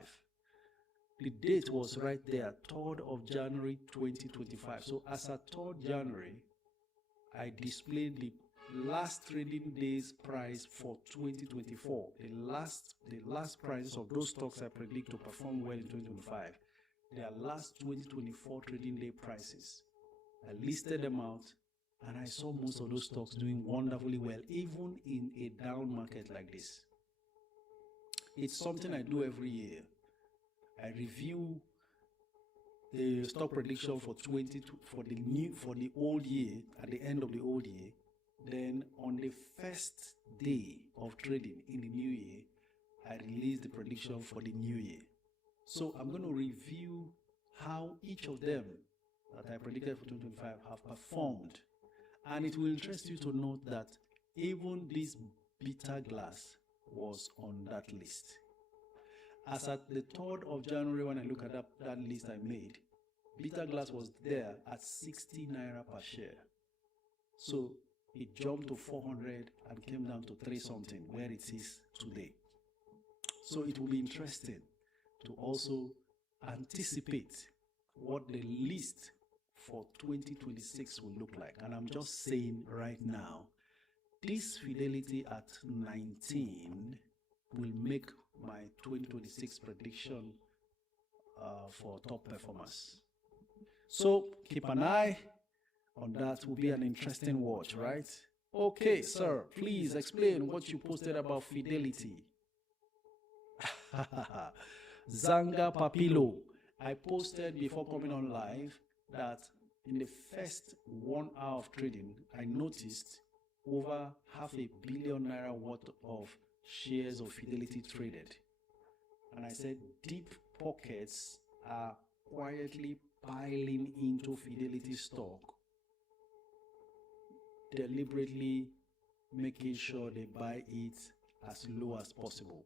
The date was right there, 3rd of January 2025. So as at 3rd January, I displayed the last trading day's price for 2024. The last prices of those stocks I predict to perform well in 2025. Their last 2024 trading day prices. I listed them out, and I saw most of those stocks doing wonderfully well, even in a down market like this. It's something I do every year. I review the stock prediction for the old year at the end of the old year. Then on the first day of trading in the new year, I release the prediction for the new year. So I'm going to review how each of them that I predicted for 2025 have performed. And it will interest you to note that even this bitter glass was on that list. As at the 3rd of January, when I look at that list I made, Bitter glass was there at 60 naira per share. So it jumped to 400 and came down to 3 something where it is today. So it will be interesting to also anticipate what the list for 2026 will look like. And I'm just saying right now, this Fidelity at 19 will make my 2026 prediction for top performance. So keep an eye on that. Will be an interesting watch, right? Okay, sir, please explain what you posted about Fidelity. Zanga Papilo. I posted before coming on live that in the first 1 hour of trading, I noticed over 500 million naira worth of shares of Fidelity traded. And I said deep pockets are quietly piling into Fidelity stock, deliberately making sure they buy it as low as possible.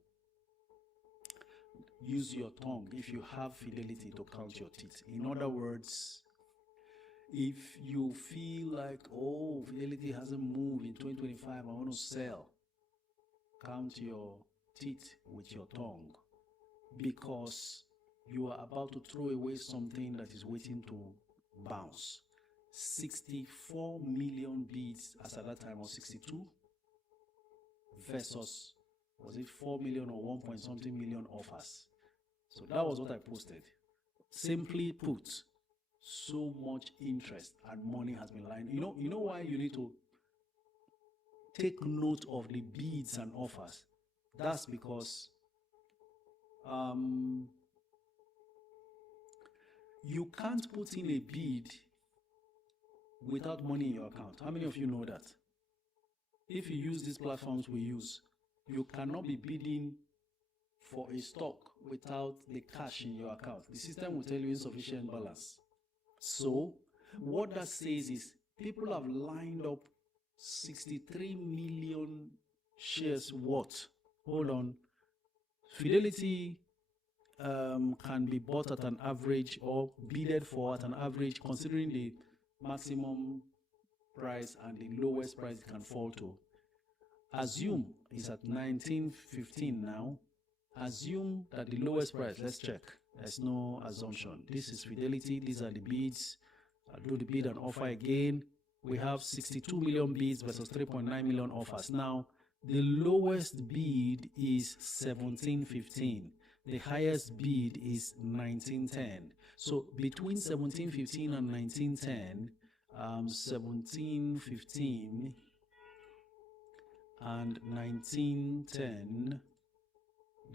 Use your tongue if you have Fidelity to count your teeth. In other words, if you feel like, oh, Fidelity hasn't moved in 2025, I want to sell, count your teeth with your tongue, because you are about to throw away something that is waiting to bounce. 64 million bids as at that time, or 62, versus, was it 4 million or 1 point something million offers? So that was what I posted. Simply put, so much interest and money has been lying. You know why you need to take note of the bids and offers? That's because you can't put in a bid without money in your account. How many of you know that? If you use these platforms we use, you cannot be bidding for a stock without the cash in your account. The system will tell you insufficient balance. So what that says is people have lined up 63 million shares worth. Hold on. Fidelity can be bought at an average, or bidded for at an average, considering the maximum price and the lowest price it can fall to. Assume it's at 19.15 now. Assume that the lowest price, let's check. There's no assumption. This is Fidelity. These are the bids. I'll do the bid and offer again. We have 62 million bids versus 3.9 million offers. Now, the lowest bid is 17.15. The highest bid is 19.10. So between 17.15 and 19.10, 17.15 and 19.10,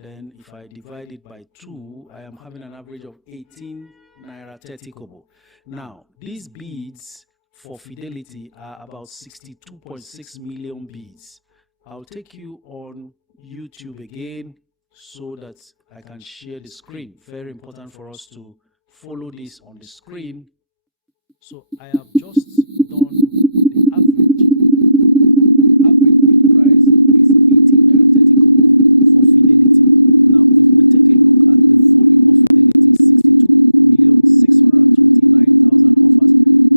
then if I divide it by 2, I am having an average of 18 naira 30 kobo. Now, these bids for Fidelity are about 62.6 million bids. I'll take you on YouTube again so that I can share the screen. Very important for us to follow this on the screen. So I have just done the average. Average bid price is 18 naira 30 kobo for Fidelity. Now, if we take a look at the volume of Fidelity, 62,629,000 offers,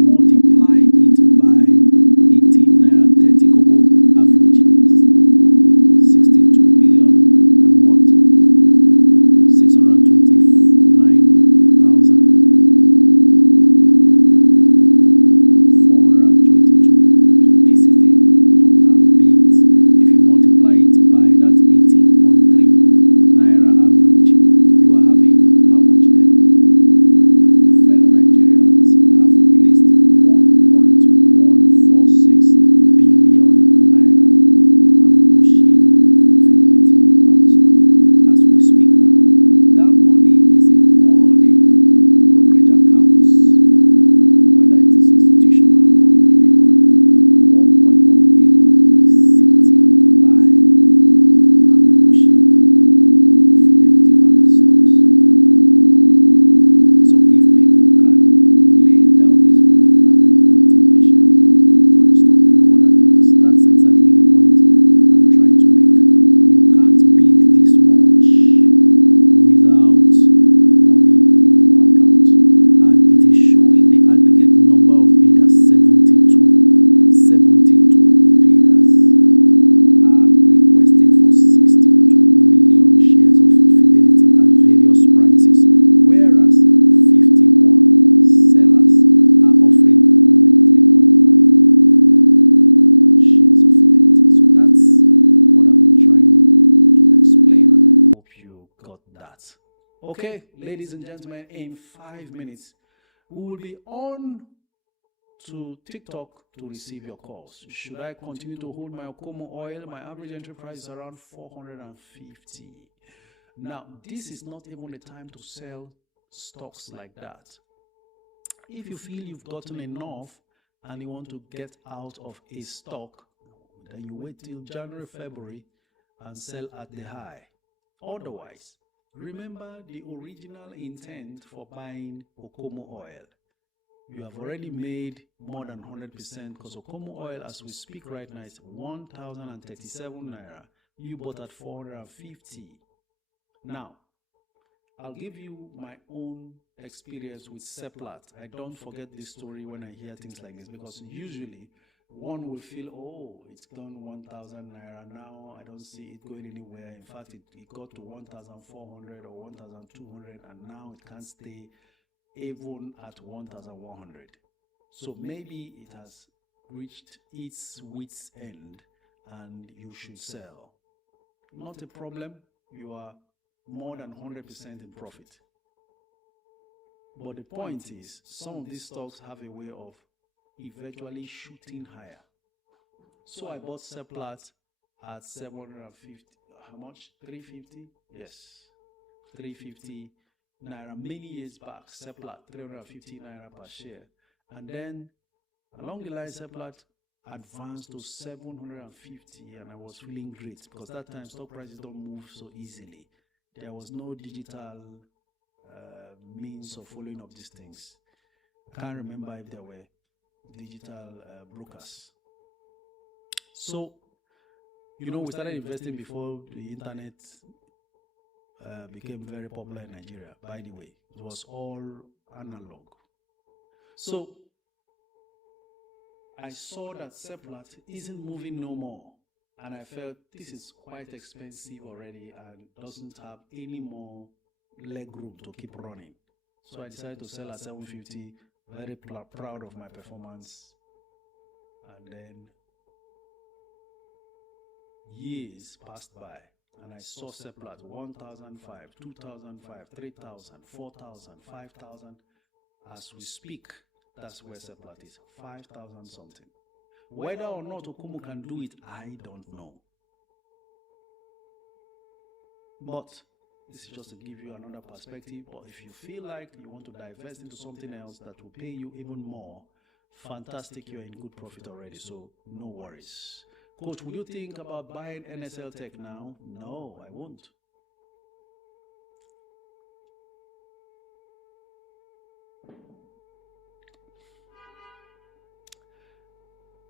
multiply it by 18 naira 30 kobo average. 62 million and what? 629,000. 422. So this is the total bids. If you multiply it by that 18.3 naira average, you are having how much there? Fellow Nigerians have placed 1.146 billion naira ambushing Fidelity Bank stock as we speak now. That money is in all the brokerage accounts, whether it is institutional or individual. 1.1 billion is sitting by ambushing Fidelity Bank stocks. So if people can lay down this money and be waiting patiently for the stock, you know what that means. That's exactly the point I'm trying to make. You can't bid this much without money in your account. and it is showing the aggregate number of bidders 72. 72 bidders are requesting for 62 million shares of Fidelity at various prices, whereas 51 sellers are offering only 3.9 million shares of Fidelity. So that's what I've been trying to explain, and I hope you got that. Okay, ladies and gentlemen, in 5 minutes, we will be on to TikTok to receive your calls. Should I continue to hold my Okomo oil? My average entry price is around 450. Now, this is not even the time to sell stocks like that. If you feel you've gotten enough and you want to get out of a stock, then you wait till January, February and sell at the high. Otherwise, remember the original intent for buying Okomo oil. You have already made more than 100% because Okomo oil, as we speak right now, is 1,037 naira. You bought at 450. Now, I'll give you my own experience with Seplat. I don't forget this story when I hear things like this, because usually one will feel, oh, it's done 1,000 naira now. I don't see it going anywhere. In fact, it got to 1,400 or 1,200, and now it can't stay even at 1,100. So maybe it has reached its wit's end and you should sell. Not a problem. You are more than 100% in profit. But the point is, some of these stocks have a way of eventually shooting higher. So I bought Seplat at 750. How much? 350? Yes, 350 naira many years back. Seplat 350 naira per share, and then along the line Seplat advanced to 750, and I was feeling great because that time stock prices don't move so easily. There was no digital means of following up these things. I can't remember if there were digital brokers. So, you know, we started investing before the internet became very popular in Nigeria. By the way, it was all analog. So I saw that Seplat isn't moving no more, and I felt this is quite expensive already and doesn't have any more leg room to keep running. So I decided to sell at 750. Very proud of my performance. And then years passed by, and I saw Seplat 1,005, 2,005, 3,000, 4,000, 5,000. As we speak, that's where Seplat is, 5,000 something. Whether or not Okomo can do it, I don't know. But this is just to give you another perspective. But if you feel like you want to divest into something else that will pay you even more, fantastic, you're in good profit already, so no worries. Coach, would you think about buying NSL Tech now? No, I won't.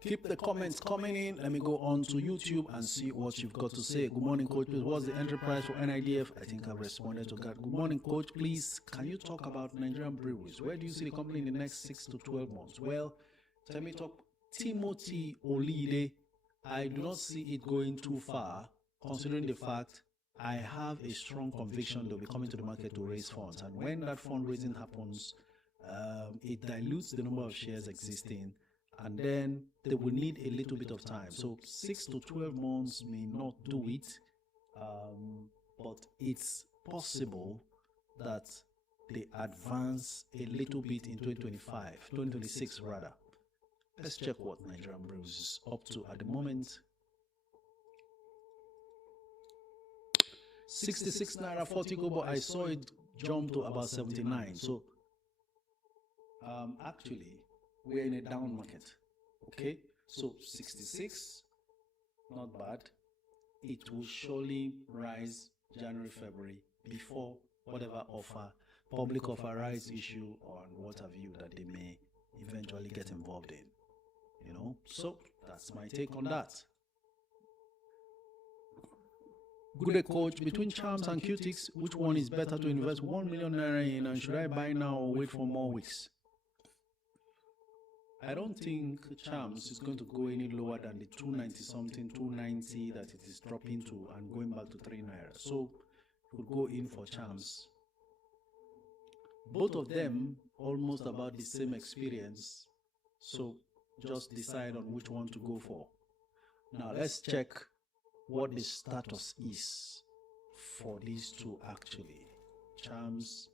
Keep the comments coming in. Let me go on to YouTube and see what you've got to say. Good morning, Coach. What's the enterprise for NIDF? I think I've responded to that. Good morning, Coach. Please, can you talk about Nigerian breweries? Where do you see the company in the next 6 to 12 months? Well, tell me, Timothy Olide. I do not see it going too far, considering the fact I have a strong conviction they'll be coming to the market to raise funds. And when that fundraising happens, it dilutes the number of shares existing, and then they will need a little bit of time. So 6 to 12 months may not do it, but it's possible that they advance a little bit in 2026 rather. Let's check what Nigerian Brews is up to at the moment. 66 naira 40 kobo. I saw it jump to about 79. So actually we're in a down market. Okay, so 66, not bad. It will surely rise January, February before whatever offer, public offer, rights issue, or what have you that they may eventually get involved in. You know, so that's my take on that. Good day, coach. Between Charms and Qtix, which one is better to invest 1 million naira in, and should I buy now or wait for more weeks? I don't think Charms is going to go any lower than the 290 something, 290 that it is dropping to and going back to 3 naira. So you could go in for Charms. Both of them almost about the same experience. So just decide on which one to go for. Now let's check what the status is for these two actually, Charms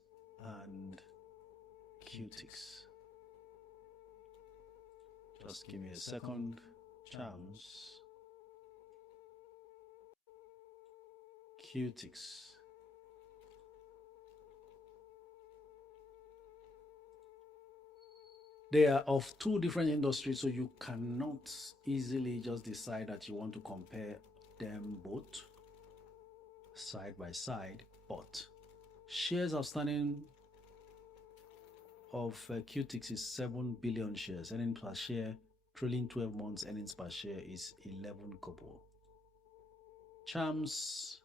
and Qtix. Just give me a second. Charms, Qtix. They are of two different industries, so you cannot easily just decide that you want to compare them both side by side. But shares outstanding of Qtix is 7 billion shares. Earnings per share, trailing 12 months earnings per share is 11 kobo. Charms,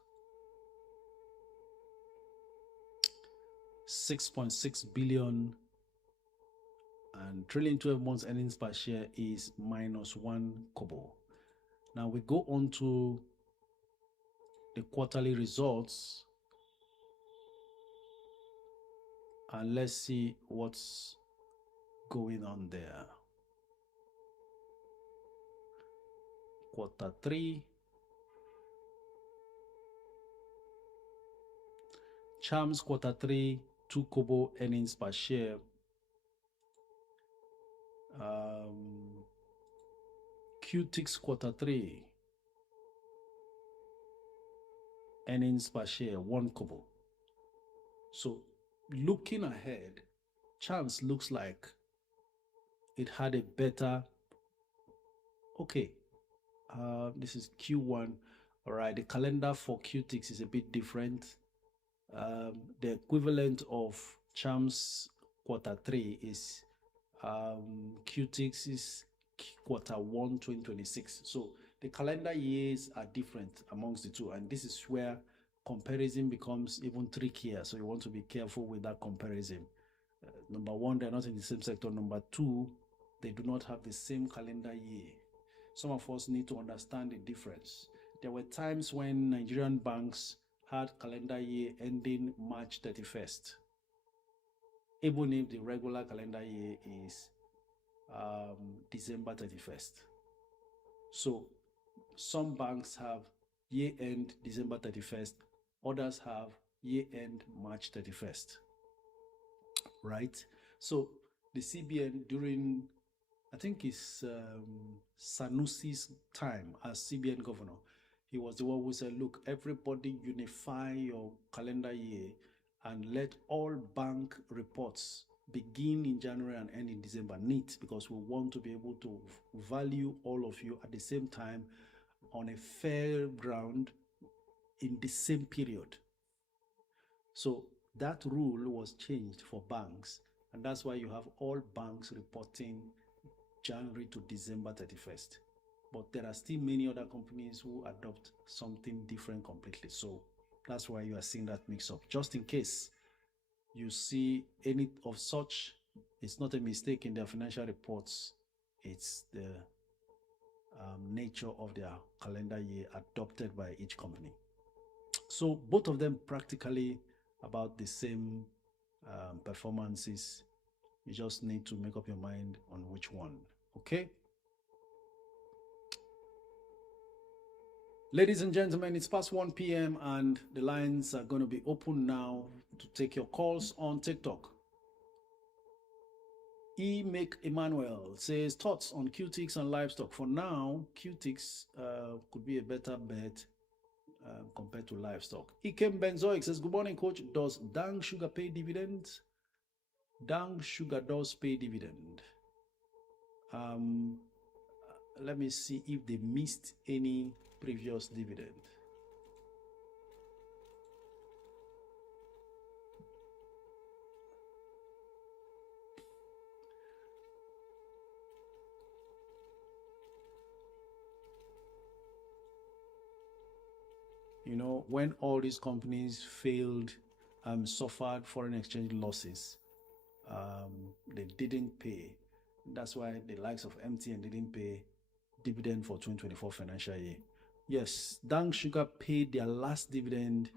6.6 billion, and trailing 12 months earnings per share is -1 kobo. Now we go on to the quarterly results and let's see what's going on there. Quarter 3, Charms quarter 3, 2 kobo earnings per share. Qtix quarter 3, earnings per share 1 kobo. So looking ahead, Charms looks like it had a better, okay, this is Q1. All right, the calendar for Qtix is a bit different. The equivalent of Charms quarter 3 is Qtix's quarter 1 2026. So the calendar years are different amongst the two, and this is where comparison becomes even trickier. So you want to be careful with that comparison. Number one, they're not in the same sector. Number two, they do not have the same calendar year. Some of us need to understand the difference. There were times when Nigerian banks had calendar year ending March 31st, even if the regular calendar year is December 31st. So some banks have year end December 31st, others have year end March 31st, right? So the CBN during, I think it's Sanusi's time as CBN governor, he was the one who said, look, everybody unify your calendar year and let all bank reports begin in January and end in December, neat, because we want to be able to value all of you at the same time on a fair ground in the same period. So that rule was changed for banks, and that's why you have all banks reporting January to December 31st. But there are still many other companies who adopt something different completely. So that's why you are seeing that mix up. Just in case you see any of such, it's not a mistake in their financial reports. It's the nature of their calendar year adopted by each company. So both of them practically about the same performances. You just need to make up your mind on which one. Okay. Ladies and gentlemen, it's past 1 p.m. and the lines are going to be open now to take your calls on TikTok. Make Emmanuel says thoughts on Qtix and livestock. For now, Qtix could be a better bet compared to livestock. Ikem Benzoic says, good morning, coach. Does Dang Sugar pay dividends? Dang Sugar does pay dividend. Let me see if they missed any previous dividend. You know, when all these companies failed, suffered foreign exchange losses, they didn't pay. That's why the likes of MTN didn't pay dividend for 2024 financial year. Yes, Dank Sugar paid their last dividend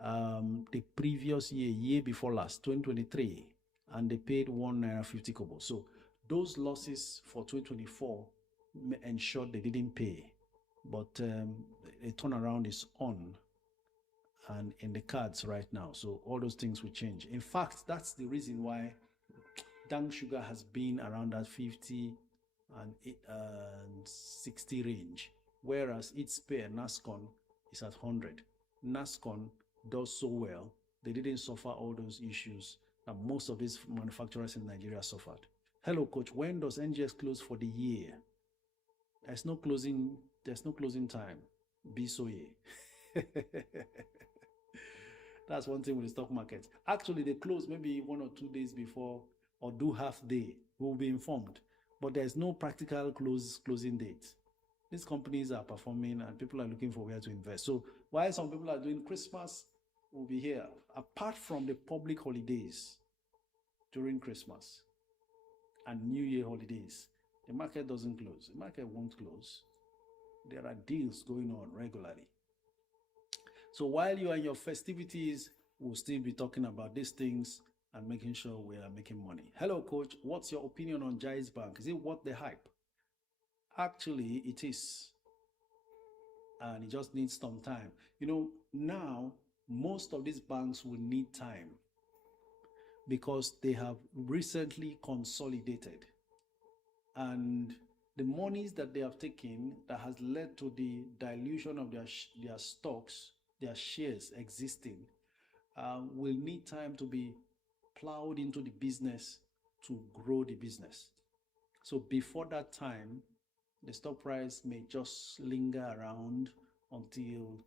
the previous year before last, 2023, and they paid 1 naira 50 kobo. So those losses for 2024 ensured they didn't pay, but a turnaround is on and in the cards right now. So all those things will change. In fact, that's the reason why Dank Sugar has been around that 50 and 60 range, whereas its pair Nascon is at 100. Nascon does so well. They didn't suffer all those issues that most of these manufacturers in Nigeria suffered. Hello, coach. When does NGX close for the year? There's no closing. There's no closing time. Be so ye. That's one thing with the stock market. Actually, they close maybe 1 or 2 days before or do half day. We will be informed. But there's no practical closing date. These companies are performing and people are looking for where to invest. So while some people are doing Christmas, we'll be here. Apart from the public holidays during Christmas and New Year holidays, the market doesn't close. The market won't close. There are deals going on regularly. So while you are in your festivities, we'll still be talking about these things and making sure we are making money. Hello, coach. What's your opinion on Jais Bank? Is it worth the hype? Actually, it is. And it just needs some time. You know, now most of these banks will need time because they have recently consolidated. And the monies that they have taken that has led to the dilution of their stocks, their shares existing, will need time to be plowed into the business to grow the business. So before that time, the stock price may just linger around until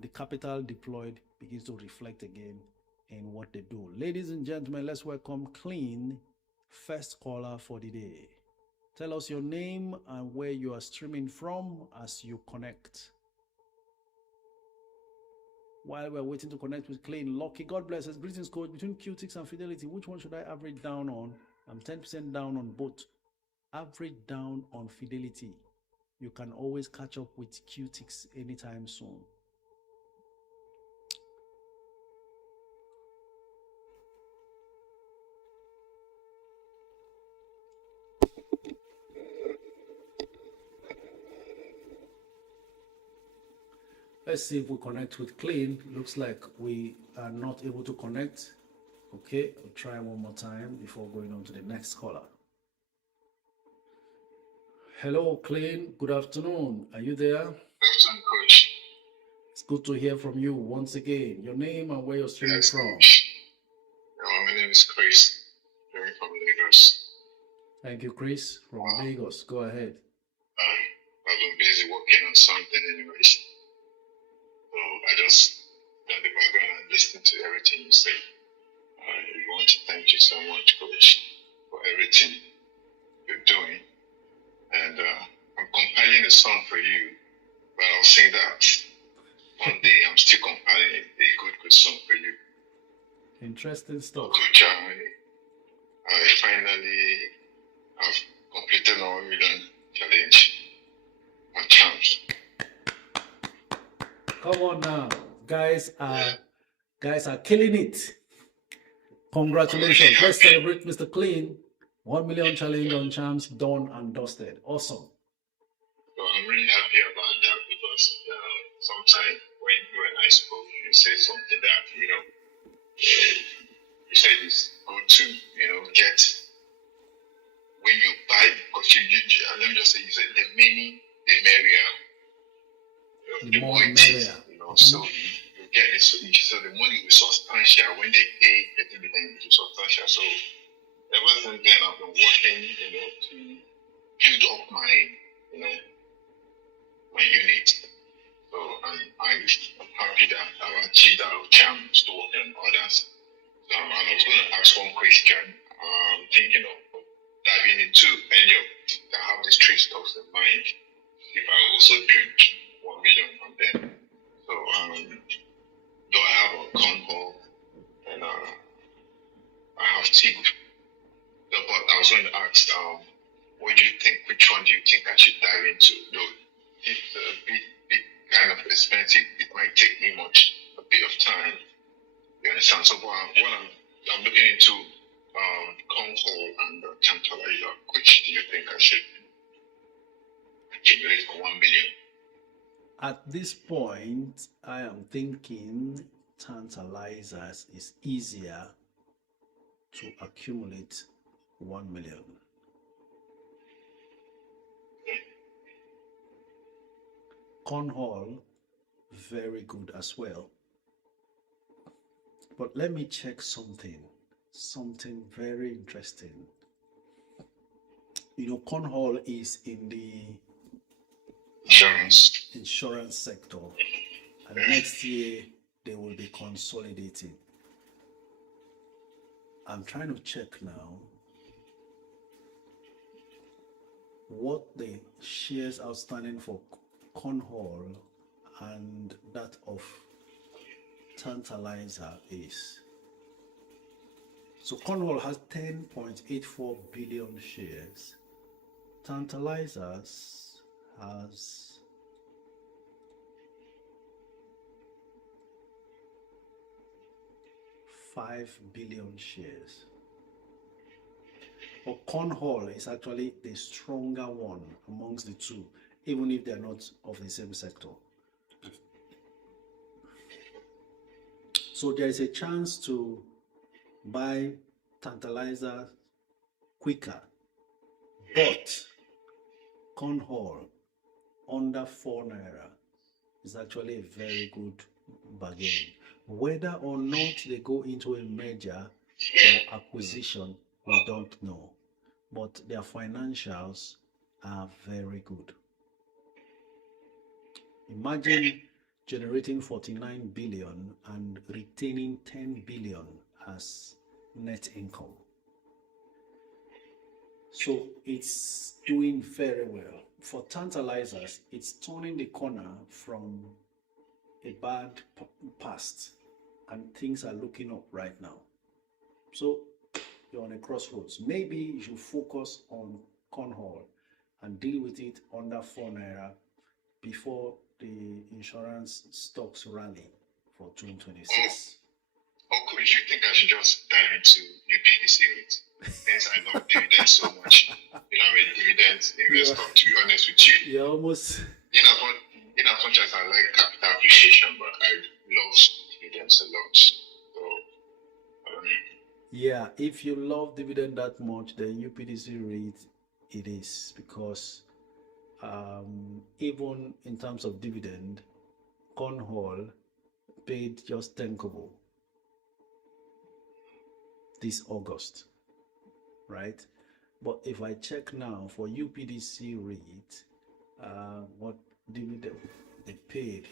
the capital deployed begins to reflect again in what they do. Ladies and gentlemen, let's welcome Clean, first caller for the day. Tell us your name and where you are streaming from as you connect. While we're waiting to connect with Clean, Lucky, God bless us. Greetings, coach. Between QTix and Fidelity, which one should I average down on? I'm 10% down on both. Average down on Fidelity. You can always catch up with QTix anytime soon. Let's see if we connect with Clean. Looks like we are not able to connect. Okay, we'll try one more time before going on to the next caller. Hello, Clean. Good afternoon. Are you there? Good afternoon, coach. It's good to hear from you once again. Your name and where you're streaming from. My name is Chris, coming from Lagos. Thank you, Chris, from Lagos. Go ahead. I've been busy working on something anyways. So I just got the background and listened to everything you say. I want to thank you so much, coach, for everything you're doing. And I'm compiling a song for you, but I'll sing that one day. I'm still compiling a good song for you. Interesting stuff. Coach, I finally have completed my 1 million challenge on Charms. Come on now. Guys are killing it. Congratulations. Let's celebrate Mr. Clean. 1 million challenge on Charms, done and dusted. Awesome. So I'm really happy about that because sometime when you and I spoke, you said something that, you said it's good to, get when you buy, because let me just say, you said the many, the merrier. The more it is, so you get it. So the money will be substantial when they pay the dividend, it is substantial. So ever since then, I've been working, to build up my, my unit. So I'm happy that I've achieved that chance to work on others. So and I was going to ask one question. I'm thinking of diving into any of that have these three stocks in mind. If I also build 1 million which one do you think I should dive into? Though it's a bit kind of expensive, it might take me a bit of time. You understand? So what I'm looking into Control and Tantalizer. Which do you think I should accumulate for 1 million? At this point, I am thinking Tantalizers is easier to accumulate 1 million. Cornhole, very good as well. But let me check something very interesting. You know, Cornhole is in the insurance sector, and next year they will be consolidating. I'm trying to check now what the shares outstanding for Cornhole and that of Tantalizer is. So Cornhole has 10.84 billion shares. Tantalizers has 5 billion shares. But Cornhole is actually the stronger one amongst the two, even if they're not of the same sector. So there is a chance to buy Tantalizer quicker, but Cornhole under 4 naira is actually a very good bargain. Whether or not they go into a merger or acquisition, we don't know, but their financials are very good. Imagine generating 49 billion and retaining 10 billion as net income. So it's doing very well. For Tantalizers, it's turning the corner from a bad past, and things are looking up right now. So you're on a crossroads. Maybe you should focus on Cornhole and deal with it under 4 naira before the insurance stocks rally for 2026. Oh, coach, you think I should just dive into UPDC rates? Since I love dividends so much. You know, I'm a dividend investor, to be honest with you. You're almost... In as much as I like capital appreciation, but I love dividends a lot. So, yeah, if you love dividend that much, then UPDC rate it is, because even in terms of dividend, Cornhole paid just 10 kobo this August, right? But if I check now for UPDC rate, what dividend they paid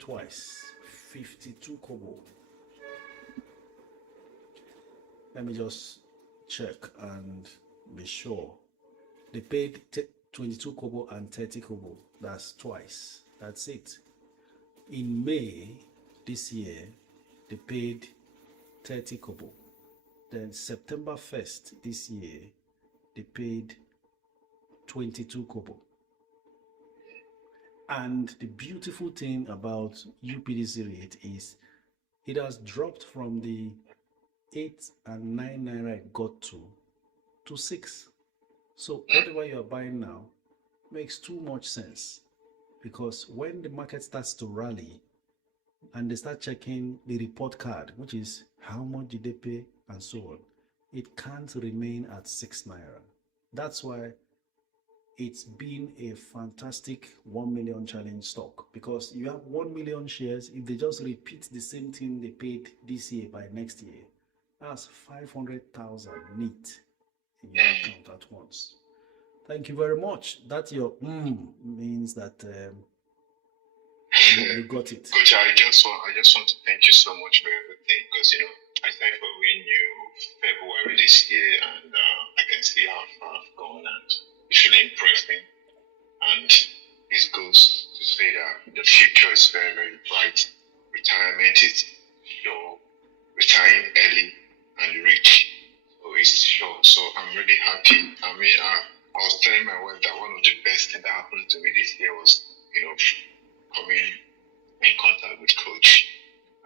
twice, 52 kobo. Let me just check and be sure. They paid 22 kobo and 30 kobo. That's twice. That's it. In May this year, they paid 30 kobo. Then September 1st this year, they paid 22 kobo. And the beautiful thing about UPDC rate is it has dropped from the 8 and 9 naira it got to 6. So whatever you are buying now makes too much sense, because when the market starts to rally and they start checking the report card, which is how much did they pay and so on, it can't remain at 6 naira. That's why it's been a fantastic 1 million challenge stock, because you have 1 million shares. If they just repeat the same thing they paid this year by next year, that's 500,000 neat in your account at once. Thank you very much. That your means that you got it. Coach, I just want to thank you so much for everything, because I started following you February this year, and I can see how far I've gone, and it's really impressing. And this goes to say that the future is very, very bright. Retirement is sure. Retiring early and rich, so it's sure. So I'm really happy. I mean, I was telling my wife that one of the best things that happened to me this year was, coming in contact with Coach.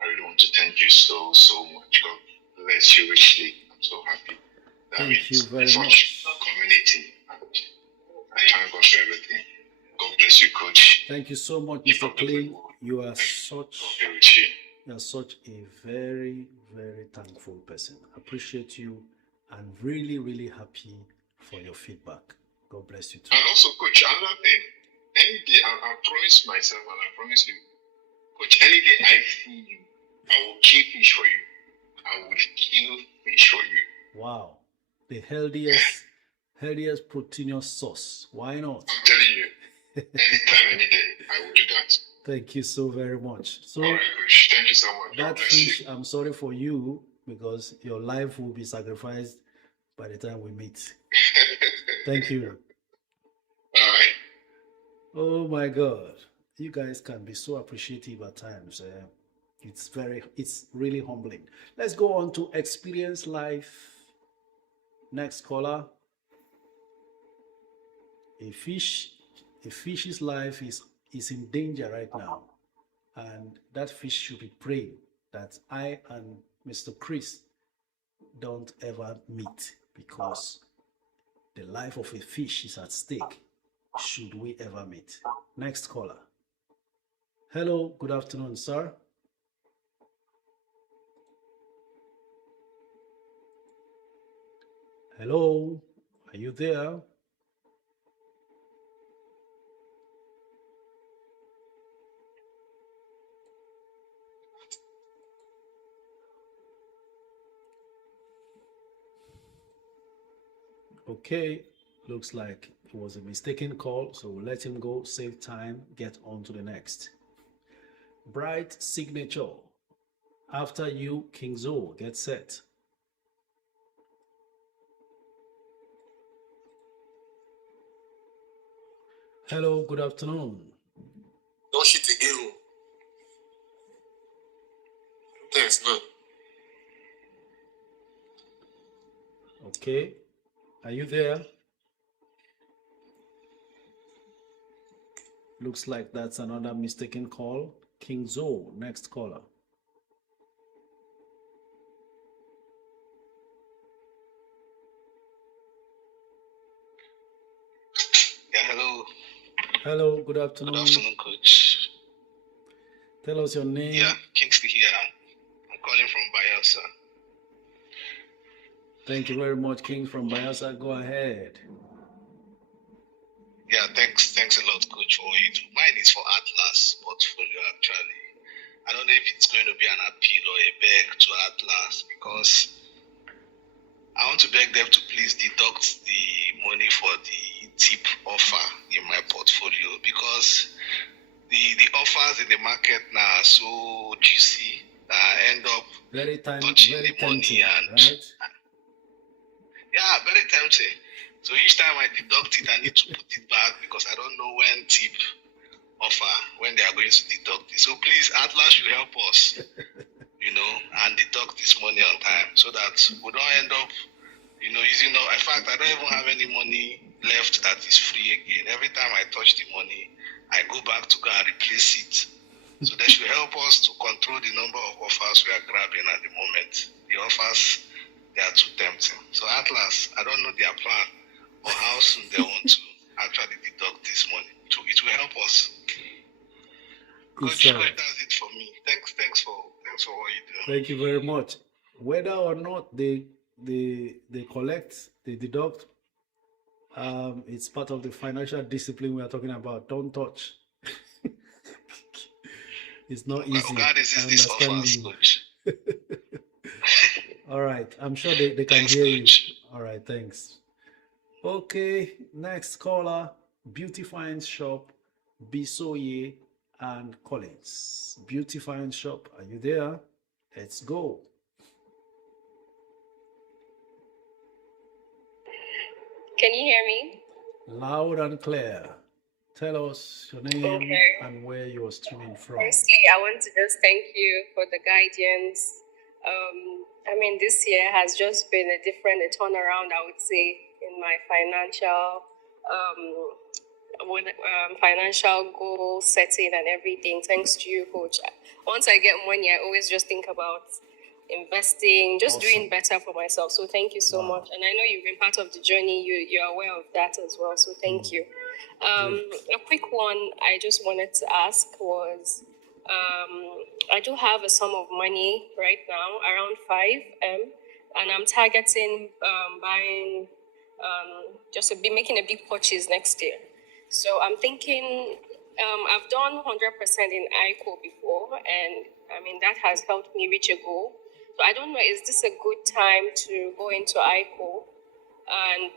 I really want to thank you so much. God bless you richly. I'm so happy. Thank you very such much. Community. And I thank God for everything. God bless you, Coach. Thank you so much, Mr. Clean. You are such a very, very thankful person. I appreciate you and really, really happy for your feedback. God bless you too. And also, Coach, another thing. Any day, I promise myself and I promise you, Coach, any day I see you, I will kill fish for you. I will kill fish for you. Wow. The healthiest proteinous sauce. Why not? I'm telling you. Anytime, any day, I will do that. Thank you so very much. So, all right, Coach. Thank you so much. That fish, I'm sorry for you because your life will be sacrificed by the time we meet. Thank you. All right. Oh my God. You guys can be so appreciative at times. It's really humbling. Let's go on to experience life. Next caller. A fish's life is in danger right now, and that fish should be praying that I and Mr. Chris don't ever meet, because the life of a fish is at stake should we ever meet. Next caller. Hello, good afternoon, sir. Hello, are you there? Okay, looks like it was a mistaken call, so we'll let him go, save time, get on to the next. Bright signature. After you, King Zo, get set. Hello, good afternoon. Don't shit again. Thanks, man. Okay, are you there? Looks like that's another mistaken call. King Zo, next caller. Yeah, hello. Hello, good afternoon. Good afternoon, Coach. Tell us your name. Yeah, Kingsley here. I'm calling from Bayelsa. Thank you very much, King from Bayelsa. Go ahead. Yeah, thanks a lot, Coach, for it. Mine is for Atlas portfolio, actually. I don't know if it's going to be an appeal or a beg to Atlas, because I want to beg them to please deduct the money for the tip offer in my portfolio, because the offers in the market now are so juicy that I end up touching the money and right? Yeah, very tempting. So each time I deduct it, I need to put it back because I don't know when tip offer, when they are going to deduct it. So please, Atlas should help us, and deduct this money on time so that we don't end up, using up. In fact, I don't even have any money left that is free again. Every time I touch the money, I go back to go and replace it. So they should help us to control the number of offers we are grabbing at the moment. The offers, they are too tempting. So Atlas, I don't know their plan or how soon they want to actually deduct this money. It will help us. Coach, that's it for me. Thanks for what you do. Thank you very much. Whether or not they collect, they deduct, it's part of the financial discipline we are talking about. Don't touch. It's not easy. God is this offers, Coach. All right, I'm sure they can thanks, hear Coach. you. All right, thanks. Okay, next caller, Beautifying Shop, Bisoye and Collins. Beautifying Shop, are you there? Let's go. Can you hear me? Loud and clear. Tell us your name and where you are streaming from. Firstly, I want to just thank you for the guidance. This year has just been a turnaround, I would say, in my financial with financial goal setting and everything. Thanks to you, Coach. Once I get money, I always just think about investing, just doing better for myself. So thank you so much. And I know you've been part of the journey. You're aware of that as well. So thank you. A quick one I just wanted to ask was, I do have a sum of money right now, around 5M, and I'm targeting buying, just to be making a big purchase next year. So I'm thinking, I've done 100% in ICO before, and I mean, that has helped me reach a goal. So I don't know, is this a good time to go into ICO and,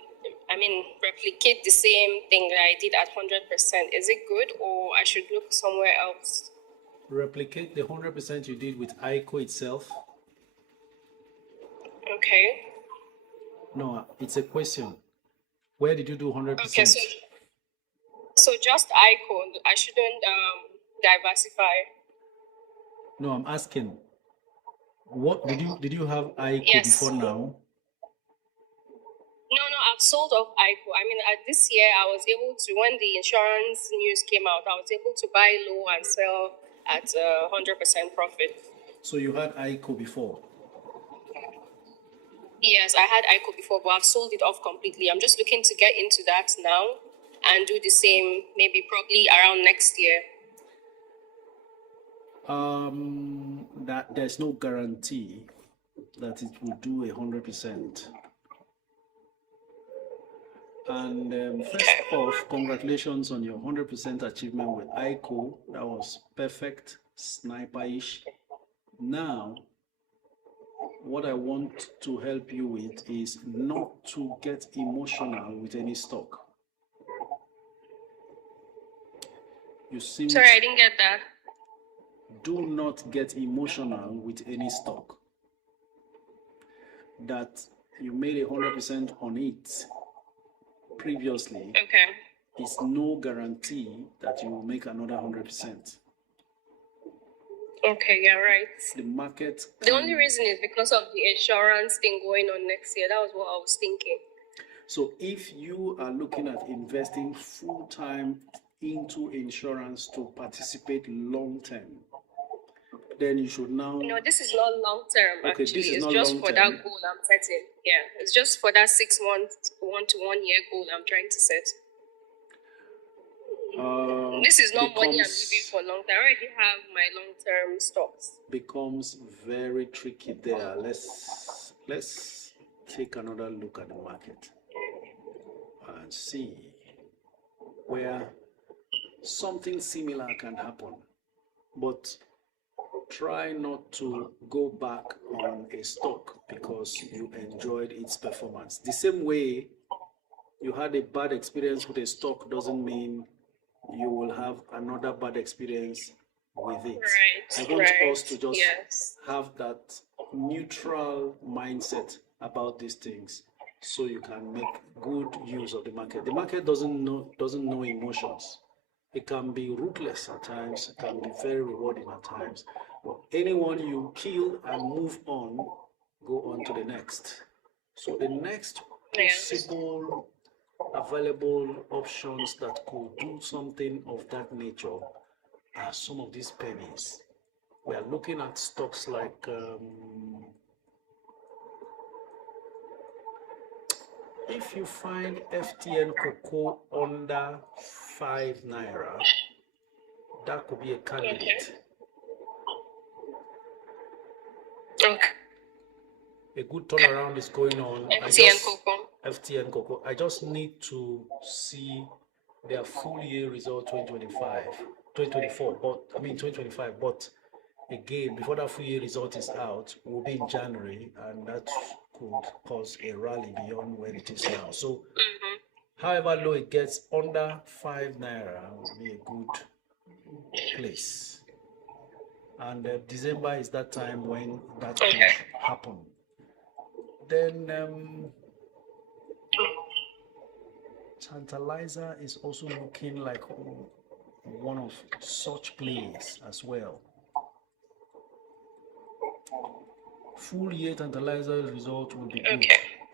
I mean, replicate the same thing that I did at 100%? Is it good, or I should look somewhere else? Replicate the 100% you did with ICO itself? Okay. No, it's a question. Where did you do 100%? Okay, so just ICO. I shouldn't diversify. No, I'm asking. What did you have ICO before now? No, I've sold off ICO. I mean, this year I was able to, when the insurance news came out, I was able to buy low and sell at 100% profit. So you had ICO before? Yes, I had ICO before, but I've sold it off completely. I'm just looking to get into that now and do the same, maybe probably around next year. That there's no guarantee that it will do 100%. And first off, congratulations on your 100% achievement with ICO. That was perfect, sniper-ish. Now, what I want to help you with is not to get emotional with any stock. You seem Sorry, I didn't get that. Do not get emotional with any stock. That you made 100% on it previously, is no guarantee that you will make another 100%. Okay, you're right. The market. The only reason is because of the insurance thing going on next year. That was what I was thinking. So if you are looking at investing full time into insurance to participate long term, then you should now. No, this is not long term. Okay, actually, this is it's not just long for term. that goal I'm setting. Yeah, it's just for that 6 months, 1 to 1 year goal I'm trying to set. This is not money I'm leaving for long term. I already have my long term stocks. Becomes very tricky there. Let's take another look at the market and see where something similar can happen, but try not to go back on a stock because you enjoyed its performance. The same way you had a bad experience with a stock doesn't mean you will have another bad experience with it. Right, I want us to just have that neutral mindset about these things so you can make good use of the market. The market doesn't know emotions. It can be ruthless at times, it can be very rewarding at times. But anyone you kill and move on, go on to the next. So the next possible available options that could do something of that nature are some of these pennies. We are looking at stocks like if you find FTN Cocoa under 5 naira, that could be a candidate. Okay. A good turnaround is going on. FTN Cocoa. I just need to see their full year result 2024, but I mean 2025. But again, before that full year result is out, we'll be in January, and that could cause a rally beyond where it is now. So, however low it gets, under 5 naira will be a good place. And December is that time when that could happen. Then Tantalizer is also looking like one of such plays as well. Full year Tantalizer result will be good,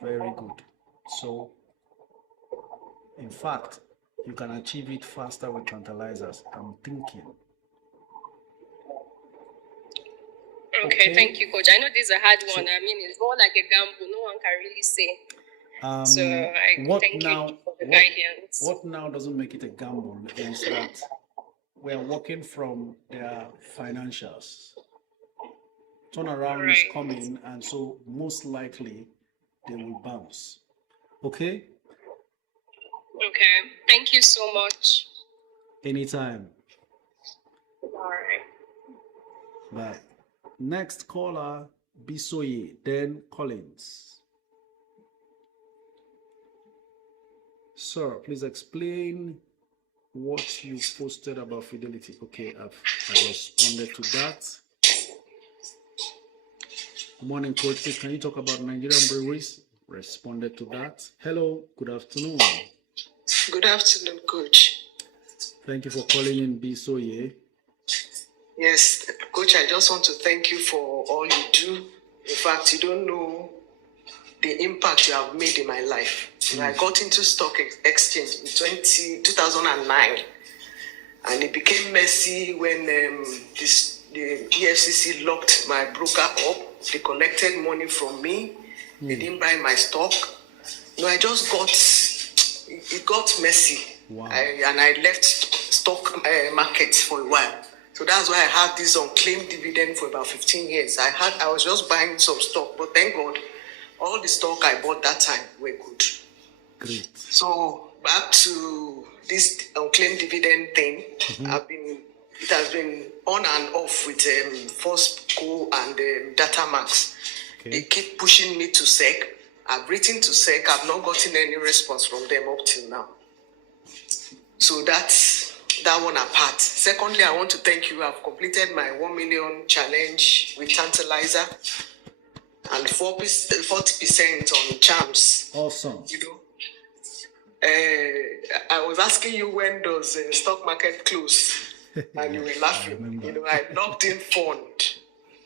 very good. So In fact, you can achieve it faster with tantalizers. I'm thinking. Okay, thank you, Coach. I know this is a hard one. I mean, it's more like a gamble. No one can really say. So I thank you for the guidance. What now doesn't make it a gamble is that we are working from their financials. Turnaround is coming, and so most likely they will bounce. Okay? Okay. Thank you so much. Anytime. All right. Bye. Next caller, Bisoye, then Collins. Sir, please explain what you posted about Fidelity. Okay, I responded to that. Morning, Coach. Please, can you talk about Nigerian breweries? Responded to that. Hello, good afternoon. Good afternoon, Coach. Thank you for calling in, Bisoye. Yes, Coach, I just want to thank you for all you do. In fact, you don't know the impact you have made in my life. I got into stock exchange in 2009, and it became messy when the EFCC locked my broker up. They collected money from me. They didn't buy my stock. I just it got messy. Wow. And I left stock market for a while. So that's why I had this unclaimed dividend for about 15 years. I was just buying some stock, but thank God, all the stock I bought that time were good. Great. So back to this unclaimed dividend thing, it has been on and off with Fosco and Datamax. Okay. They keep pushing me to SEC. I've written to SEC. I've not gotten any response from them up till now. So that's that one apart. Secondly, I want to thank you. I've completed my 1 million challenge with Tantalizer and 40% on charms. Awesome. I was asking you when does the stock market close, and you were laughing. I locked in fund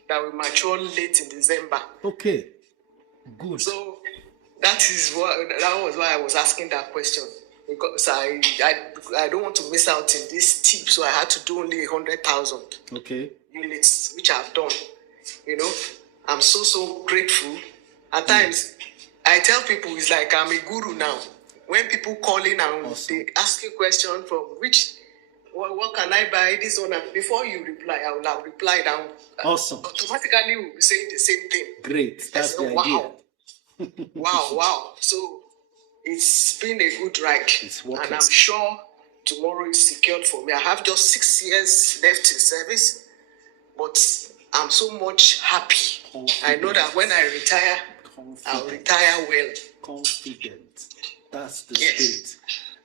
that will mature late in December. Okay, good. So that was why I was asking that question, because I don't want to miss out in this tip, so I had to do only 100,000 units, which I've done. I'm so grateful. At times, I tell people it's like I'm a guru now. When people call in and they ask you question from what can I buy, this one, before you reply, I will have replied and automatically we'll be saying the same thing. Great, that's the idea. Wow. So it's been a good ride. It's working. And I'm sure tomorrow is secured for me. I have just 6 years left in service, but I'm so much happy. I know that when I retire, I'll retire well. Confident. That's the spirit.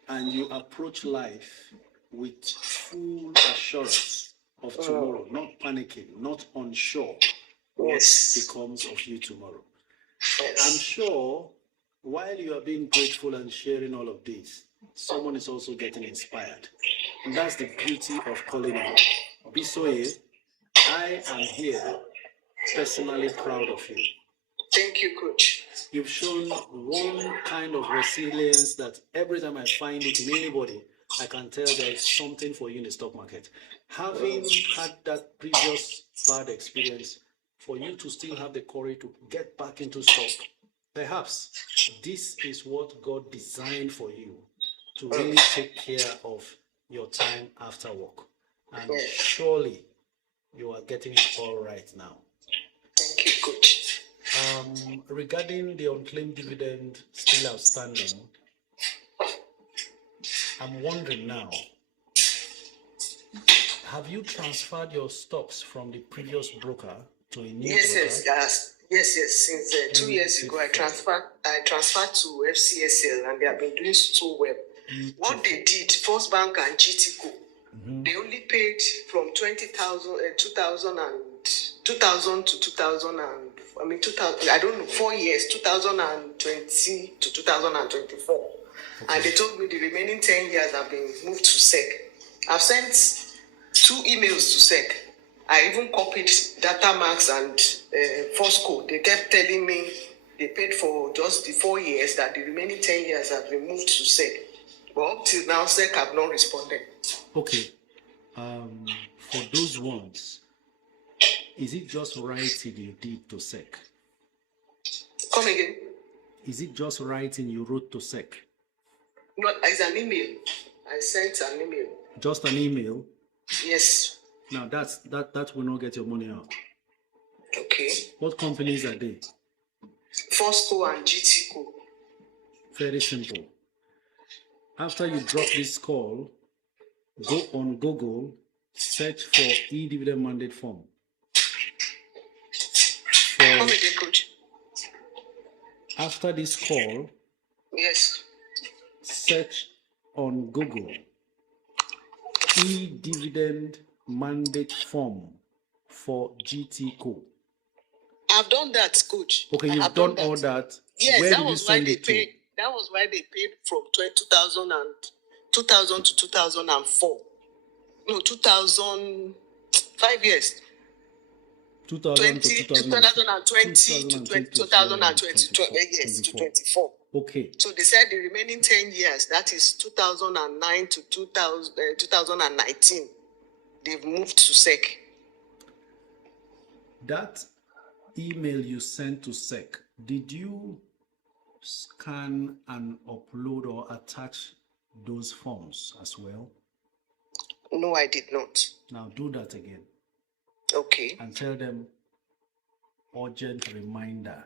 And you approach life with full assurance of tomorrow, not panicking, not unsure what becomes of you tomorrow. I'm sure while you are being grateful and sharing all of this, someone is also getting inspired. And that's the beauty of calling in. Bisoye, I am here personally proud of you. Thank you, Coach. You've shown one kind of resilience that every time I find it in anybody, I can tell there's something for you in the stock market. Having had that previous bad experience, for you to still have the courage to get back into stock, perhaps this is what God designed for you to really take care of your time after work. And surely you are getting it all right now. Thank you, Coach. Regarding the unclaimed dividend still outstanding, I'm wondering now, have you transferred your stocks from the previous broker to a new broker? Yes. Since 2 years ago, I transferred to FCSL, and they have been doing so well. What they did, First Bank and GTCO, they only paid from 2000 to 2000 I don't know, 4 years, 2020 to 2024. Okay. And they told me the remaining 10 years have been moved to SEC. I've sent 2 emails to SEC. I even copied Datamax and Fosco. They kept telling me they paid for just the 4 years, that the remaining 10 years have been moved to SEC. But up till now, SEC have not responded. Okay. For those ones, is it just writing you did to SEC? Come again. Is it just writing you wrote to SEC? No, it's an email. I sent an email. Just an email? Yes. Now that will not get your money out. Okay. What companies are they? Fosco and GTCO. Very simple. After you drop this call, go on Google, search for e-dividend mandate form. Come again, coach. After this call, yes, search on Google e-dividend mandate form for GTCO. I've done that, coach. Okay, you've done all that. Yes, where that did you was why send they it to? paid. That was why they paid from 2000 to 2004. No, 2000, 5 years. 2020 to 24. Okay. So they said the remaining 10 years, that is 2009 to 2019, they've moved to SEC. That email you sent to SEC, did you scan and upload or attach those forms as well? No, I did not. Now do that again. Okay. And tell them urgent reminder.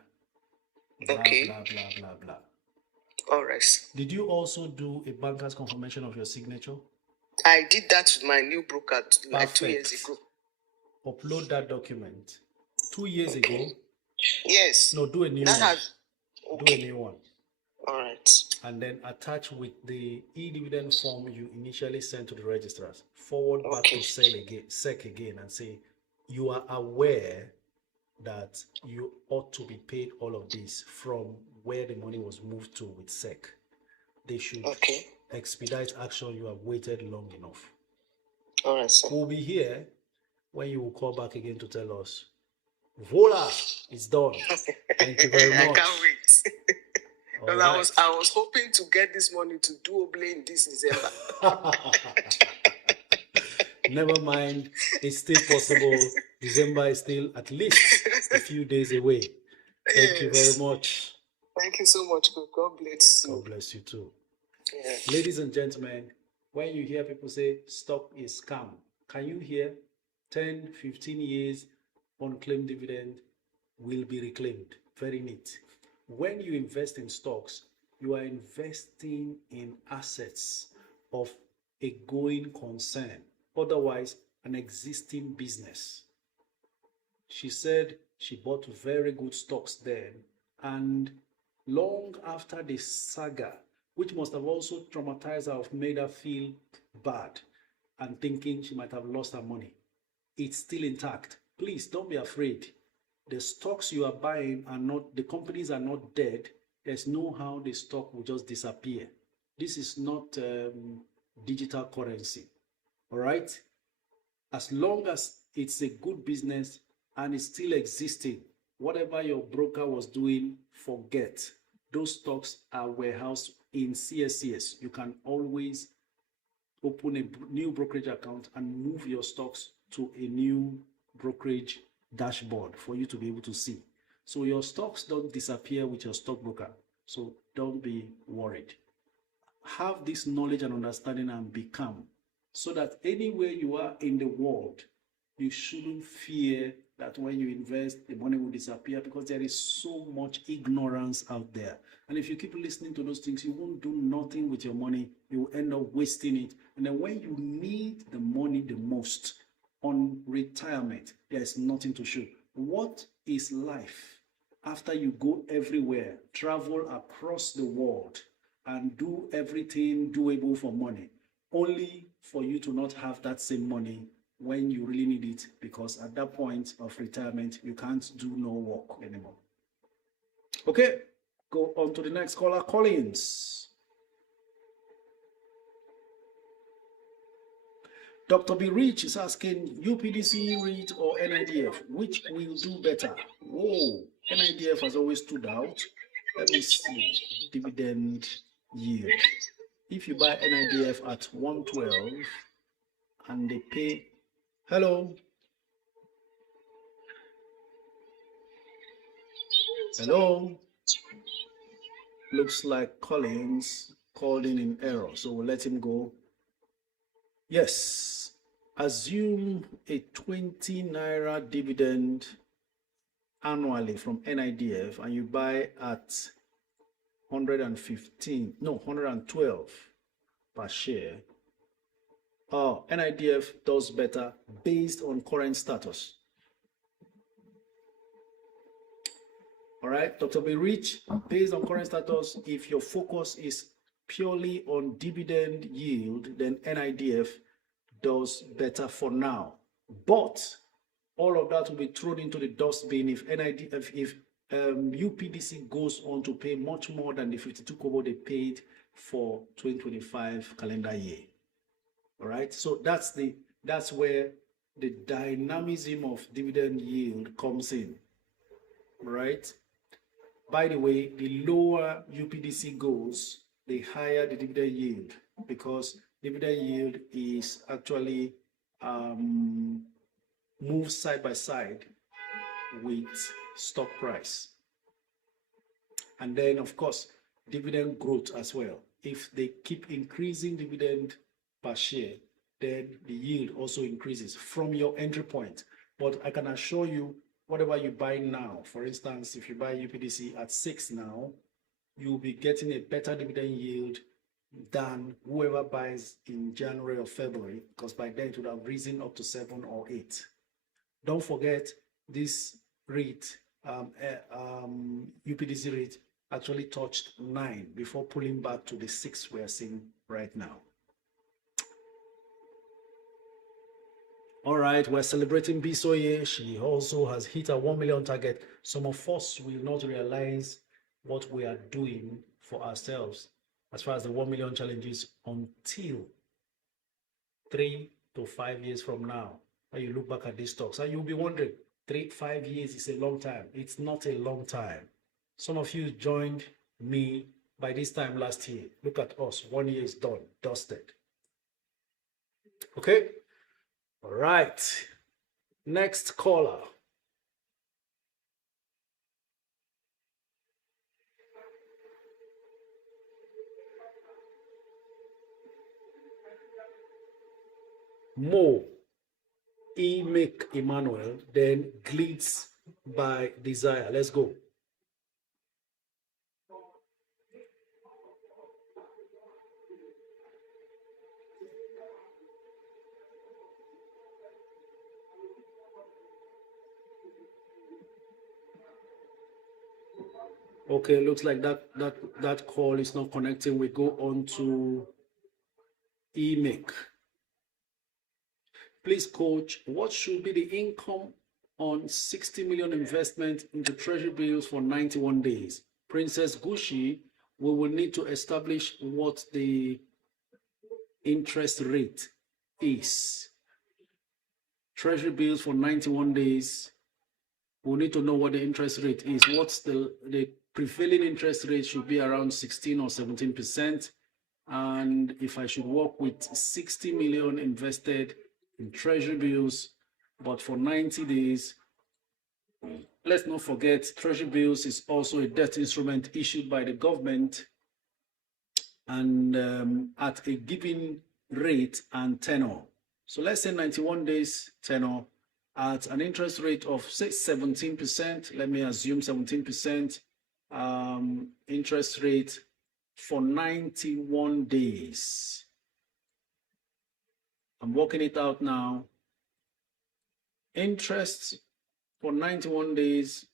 Blah, okay. Blah, blah, blah, blah. All right. Did you also do a banker's confirmation of your signature? I did that with my new broker like 2 years ago. Upload that document. 2 years ago? Yes. No, do a new one. Okay. Do a new one. All right. And then attach with the e-dividend form you initially sent to the registrars. Forward back to SEC again and say, you are aware that you ought to be paid all of this from where the money was moved to with SEC. They should expedite action. You have waited long enough. All right, sir. We'll be here when you will call back again to tell us, voila, it's done. Thank you very much. I can't wait. Because I was hoping to get this money to do Oblay in this December. Never mind, it's still possible. December is still at least a few days away. Thank you very much. Thank you so much. God bless you. God bless you too. Yeah. Ladies and gentlemen, when you hear people say stock is scam, can you hear 10, 15 years unclaimed dividend will be reclaimed? Very neat. When you invest in stocks, you are investing in assets of a going concern, otherwise an existing business. She said she bought very good stocks then, and long after the saga, which must have also traumatized her, made her feel bad and thinking she might have lost her money, it's still intact. Please don't be afraid. The stocks you are buying are not, the companies are not dead. There's no how the stock will just disappear. This is not digital currency. All right? As long as it's a good business and it's still existing, whatever your broker was doing, forget. Those stocks are warehoused in CSCS. You can always open a new brokerage account and move your stocks to a new brokerage dashboard for you to be able to see. So your stocks don't disappear with your stockbroker. So don't be worried. Have this knowledge and understanding and become, so that anywhere you are in the world, you shouldn't fear that when you invest, the money will disappear, because there is so much ignorance out there. And if you keep listening to those things, you won't do nothing with your money. You will end up wasting it. And then when you need the money the most on retirement, there is nothing to show. What is life after you go everywhere, travel across the world, and do everything doable for money, only for you to not have that same money when you really need it, because at that point of retirement, you can't do no work anymore. Okay, go on to the next caller, Collins. Dr. B. Rich is asking, UPDC, REIT, or NIDF, which will do better? Whoa, NIDF has always stood out. Let me see, dividend yield. if you buy NIDF at 112 and they pay, hello, looks like Collins called in error, so we'll let him go. Yes, assume a 20 naira dividend annually from NIDF and you buy at 112 per share. NIDF does better based on current status. All right, Dr. B. Rich, based on current status, if your focus is purely on dividend yield, then NIDF does better for now. But all of that will be thrown into the dustbin if UPDC goes on to pay much more than the 52 kobo they paid for 2025 calendar year. All right, so that's where the dynamism of dividend yield comes in. All right. By the way, the lower UPDC goes, the higher the dividend yield, because dividend yield is actually moves side by side with stock price. And then, of course, dividend growth as well. If they keep increasing dividend per share, then the yield also increases from your entry point. But I can assure you, whatever you buy now, for instance, if you buy UPDC at 6 now, you'll be getting a better dividend yield than whoever buys in January or February, because by then it would have risen up to 7 or 8. Don't forget this rate, UPDC rate actually touched 9 before pulling back to the 6 we're seeing right now. All right, we're celebrating Bisoye. She also has hit a 1 million target. Some of us will not realize what we are doing for ourselves as far as the 1 million challenges until 3 to 5 years from now. When you look back at these stocks, and you'll be wondering, 3-5 years is a long time. It's not a long time. Some of you joined me by this time last year. Look at us, 1 year is done, dusted. Okay. All right, next caller. Mo, Make Emmanuel, then Glitz by Desire. Let's go. Okay, looks like that call is not connecting. We go on to Make. Please, coach, what should be the income on 60 million investment into treasury bills for 91 days? Princess Gushi, we will need to establish what the interest rate is. Treasury bills for 91 days. We'll need to know what the interest rate is. What's the prevailing interest rate should be around 16 or 17%. And if I should work with 60 million invested in treasury bills, but for 90 days, let's not forget treasury bills is also a debt instrument issued by the government and at a given rate and tenor. So let's say 91 days tenor at an interest rate of say 17%. Let me assume 17% interest rate for 91 days. I'm working it out now. Interest for 91 days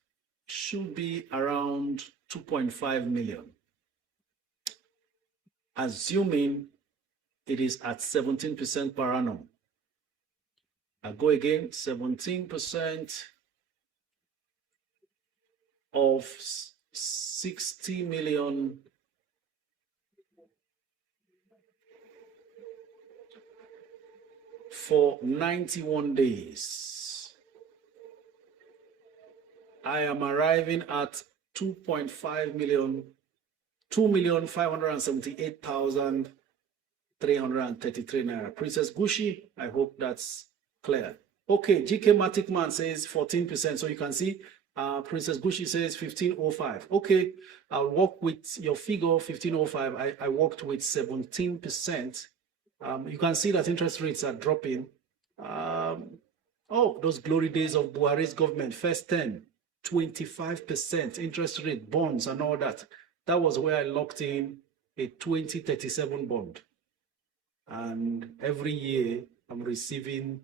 should be around 2.5 million. Assuming it is at 17% per annum. I'll go again, 17% of 60 million for 91 days. I am arriving at 2.5 million, 2,578,000 333 naira. Princess Gushi, I hope that's clear. Okay, GK Matic Man says 14%. So you can see Princess Gushi says 1505. Okay, I'll work with your figure 1505. I worked with 17%. You can see that interest rates are dropping. Oh, those glory days of Buhari's government, first 10, 25% interest rate, bonds and all that. That was where I locked in a 2037 bond. And every year I'm receiving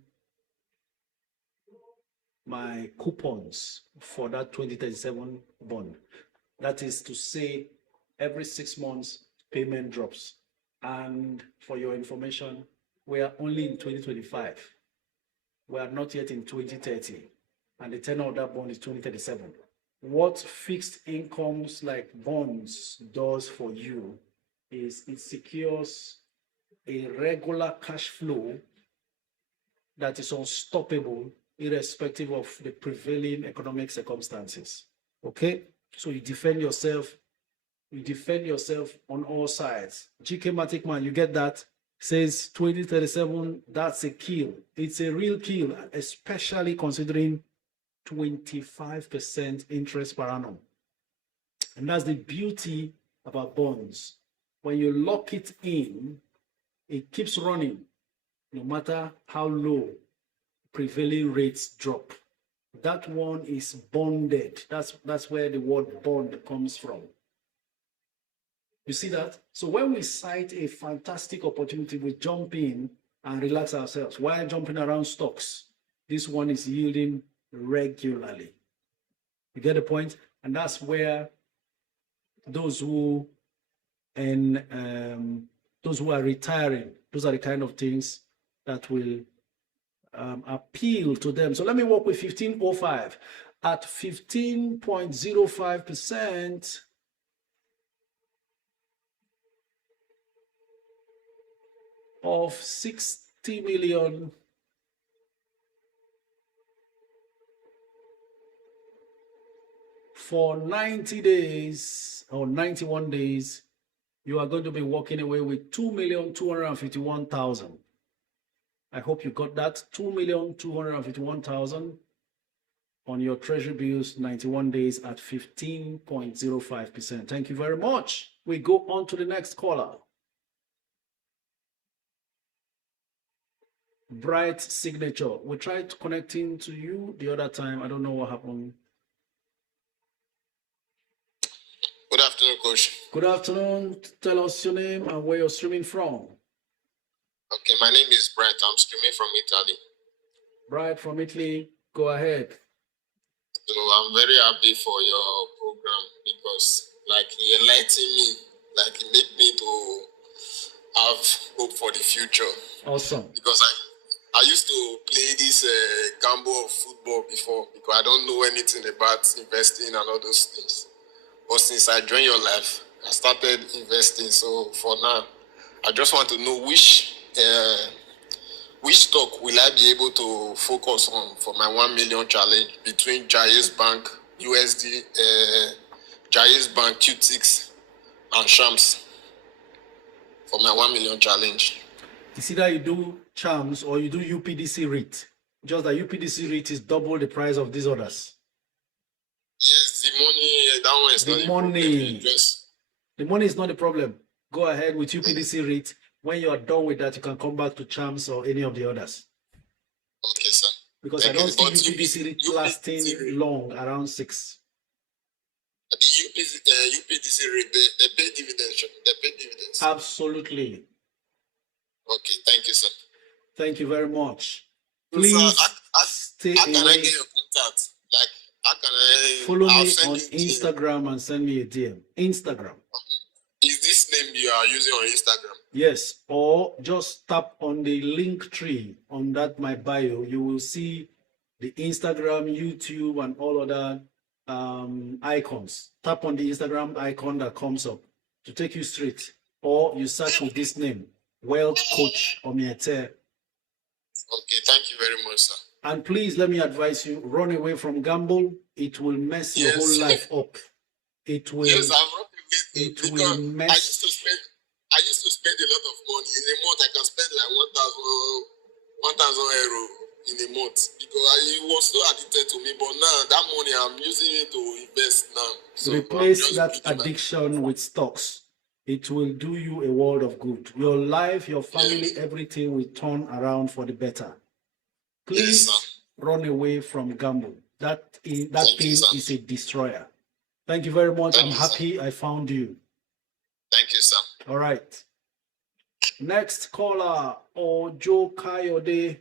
my coupons for that 2037 bond. That is to say, every 6 months payment drops. And for your information, we are only in 2025. We are not yet in 2030. And the tenor of that bond is 2037. What fixed incomes like bonds does for you is it secures a regular cash flow that is unstoppable irrespective of the prevailing economic circumstances. Okay? So you defend yourself on all sides. GK Matic Man, you get that? Says 2037, that's a kill. It's a real kill, especially considering 25% interest per annum. And that's the beauty about bonds. When you lock it in, it keeps running no matter how low prevailing rates drop. That one is bonded. That's where the word bond comes from. You see that? So when we cite a fantastic opportunity, we jump in and relax ourselves while jumping around stocks. This one is yielding regularly. You get the point? And that's where those who are retiring, those are the kind of things that will appeal to them. So let me work with 1505 at 15.05%. Of 60 million for 90 days or 91 days, you are going to be walking away with 2,251,000. I hope you got that. 2,251,000 on your treasury bills, 91 days at 15.05%. Thank you very much. We go on to the next caller. Bright signature. We tried connecting to you the other time. I don't know what happened. Good afternoon, Coach. Good afternoon. Tell us your name and where you're streaming from. Okay, my name is Bright. I'm streaming from Italy. Bright from Italy. Go ahead. So I'm very happy for your program because, like, you enlightened me, like, it made me to have hope for the future. Awesome. Because I used to play this gamble of football before because I don't know anything about investing and all those things. But since I joined your life, I started investing. So for now, I just want to know which stock will I be able to focus on for my 1 million challenge between Jai's Bank, USD, Jai's Bank, QTix, and Shams for my 1 million challenge. It's either you do Shams or you do UPDC REIT. Just that UPDC REIT is double the price of these others. Yes, the money, that one is the not money. The money is not the problem. Go ahead with UPDC REIT. When you are done with that, you can come back to Chams or any of the others. Okay, sir. Because I don't see UPDC REIT lasting long, around 6. The UPDC REIT, they pay dividends. They pay dividends. Absolutely. Okay, thank you, sir. Thank you very much. Please stay how can away. I get your contact? Like, how can I follow me on Instagram and send me a DM? Instagram. Is this name you are using on Instagram? Yes, or just tap on the link tree on that my bio. You will see the Instagram, YouTube, and all other icons. Tap on the Instagram icon that comes up to take you straight, or you search with this name, Wealth Coach Omiete. Okay, thank you very much, sir. And please let me advise you: run away from gamble. It will mess your whole life up. It will. Yes, I'm not. It will mess. I I used to spend a lot of money. In a month, I can spend like 1,000 euro in a month because it was so addicted to me. But now that money, I'm using it to invest now. So replace that addiction with stocks. It will do you a world of good. Your life, your family, everything will turn around for the better. Please run away from gamble. That thing is a destroyer. Thank you very much. I'm happy I found you. Thank you, sir. All right. Next caller, Ojo Kayode.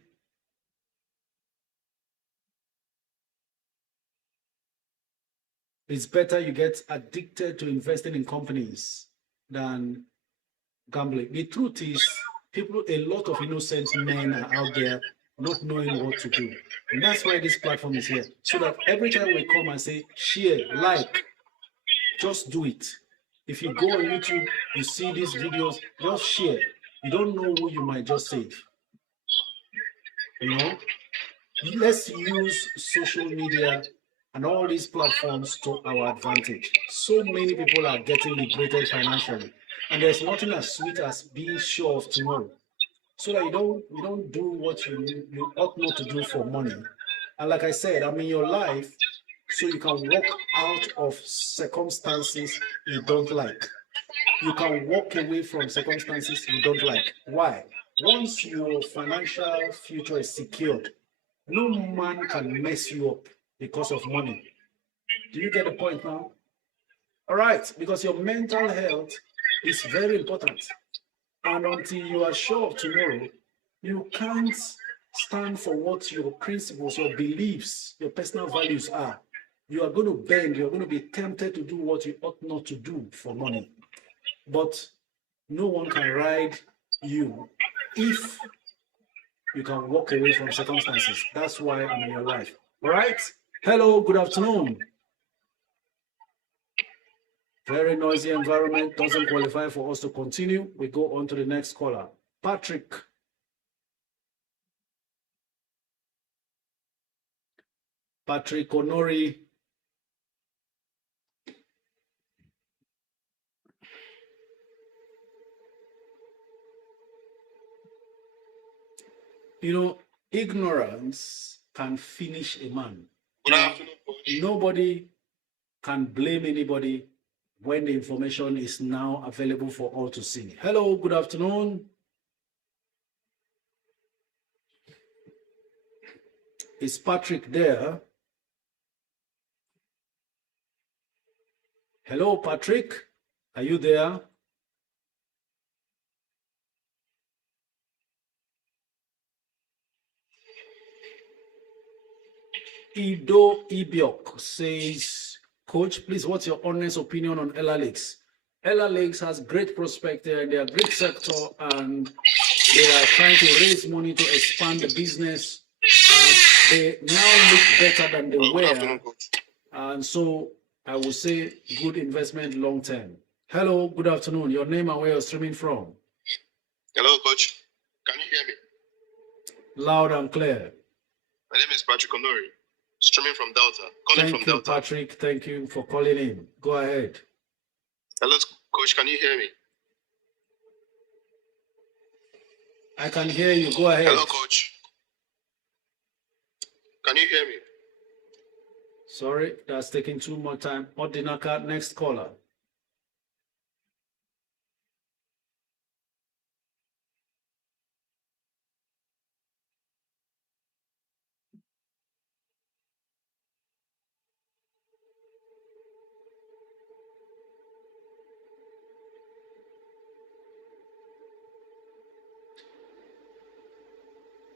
It's better you get addicted to investing in companies than gambling. The truth is, a lot of innocent men are out there not knowing what to do. And that's why this platform is here. So that every time we come and say, share, like, just do it. If you go on YouTube, you see these videos, just share. You don't know who you might just save. You know? Let's use social media and all these platforms to our advantage. So many people are getting liberated financially. And there's nothing as sweet as being sure of tomorrow. So that you don't do what you ought not to do for money. And like I said, I'm in your life so you can walk out of circumstances you don't like. You can walk away from circumstances you don't like. Why? Once your financial future is secured, no man can mess you up because of money. Do you get the point now? All right, because your mental health is very important. And until you are sure of tomorrow, you can't stand for what your principles, your beliefs, your personal values are. You are going to bend, you're going to be tempted to do what you ought not to do for money. But no one can ride you if you can walk away from circumstances. That's why I'm in your life. All right? Hello, good afternoon. Very noisy environment doesn't qualify for us to continue. We go on to the next caller. Patrick. Patrick Onori. You know, ignorance can finish a man. Nobody can blame anybody when the information is now available for all to see. Hello, good afternoon. Is Patrick there? Hello, Patrick. Are you there? Ido Ibiok says, Coach, please, what's your honest opinion on Ella Lakes? Ella Lakes has great prospect there. They are a great sector, and they are trying to raise money to expand the business. And they now look better than they were. And so I would say good investment long term. Hello, good afternoon. Your name and where you're streaming from? Hello, Coach. Can you hear me? Loud and clear. My name is Patrick Onori. Streaming from Delta. Thank you, Patrick. Thank you for calling in. Go ahead. Hello, Coach. Can you hear me? I can hear you. Go ahead. Hello, Coach. Can you hear me? Sorry, that's taking too much time. Odinaka, next caller.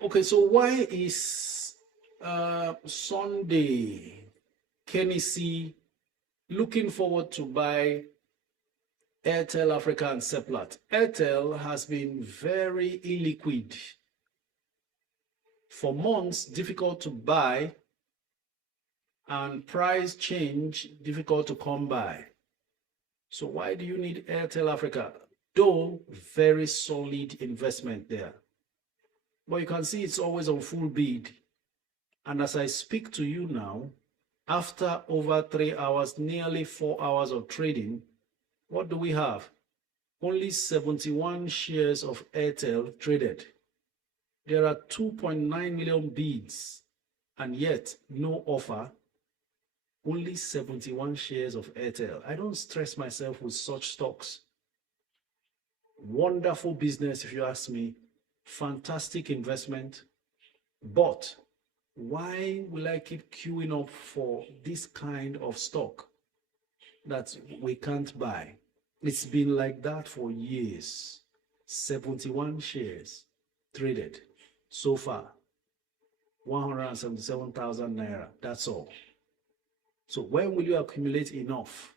Okay, so why is Sunday Kenny C looking forward to buy Airtel Africa and Seplat? Airtel has been very illiquid for months, difficult to buy, and price change difficult to come by. So why do you need Airtel Africa? Though very solid investment there. But you can see it's always on full bid. And as I speak to you now, after over 3 hours, nearly 4 hours of trading, what do we have? only 71 shares of Airtel traded. There are 2.9 million bids, and yet no offer. Only 71 shares of Airtel. I don't stress myself with such stocks. Wonderful business, if you ask me. Fantastic investment. But why will I keep queuing up for this kind of stock that we can't buy? It's been like that for years. 71 shares traded so far. 177,000 naira. That's all. So when will you accumulate enough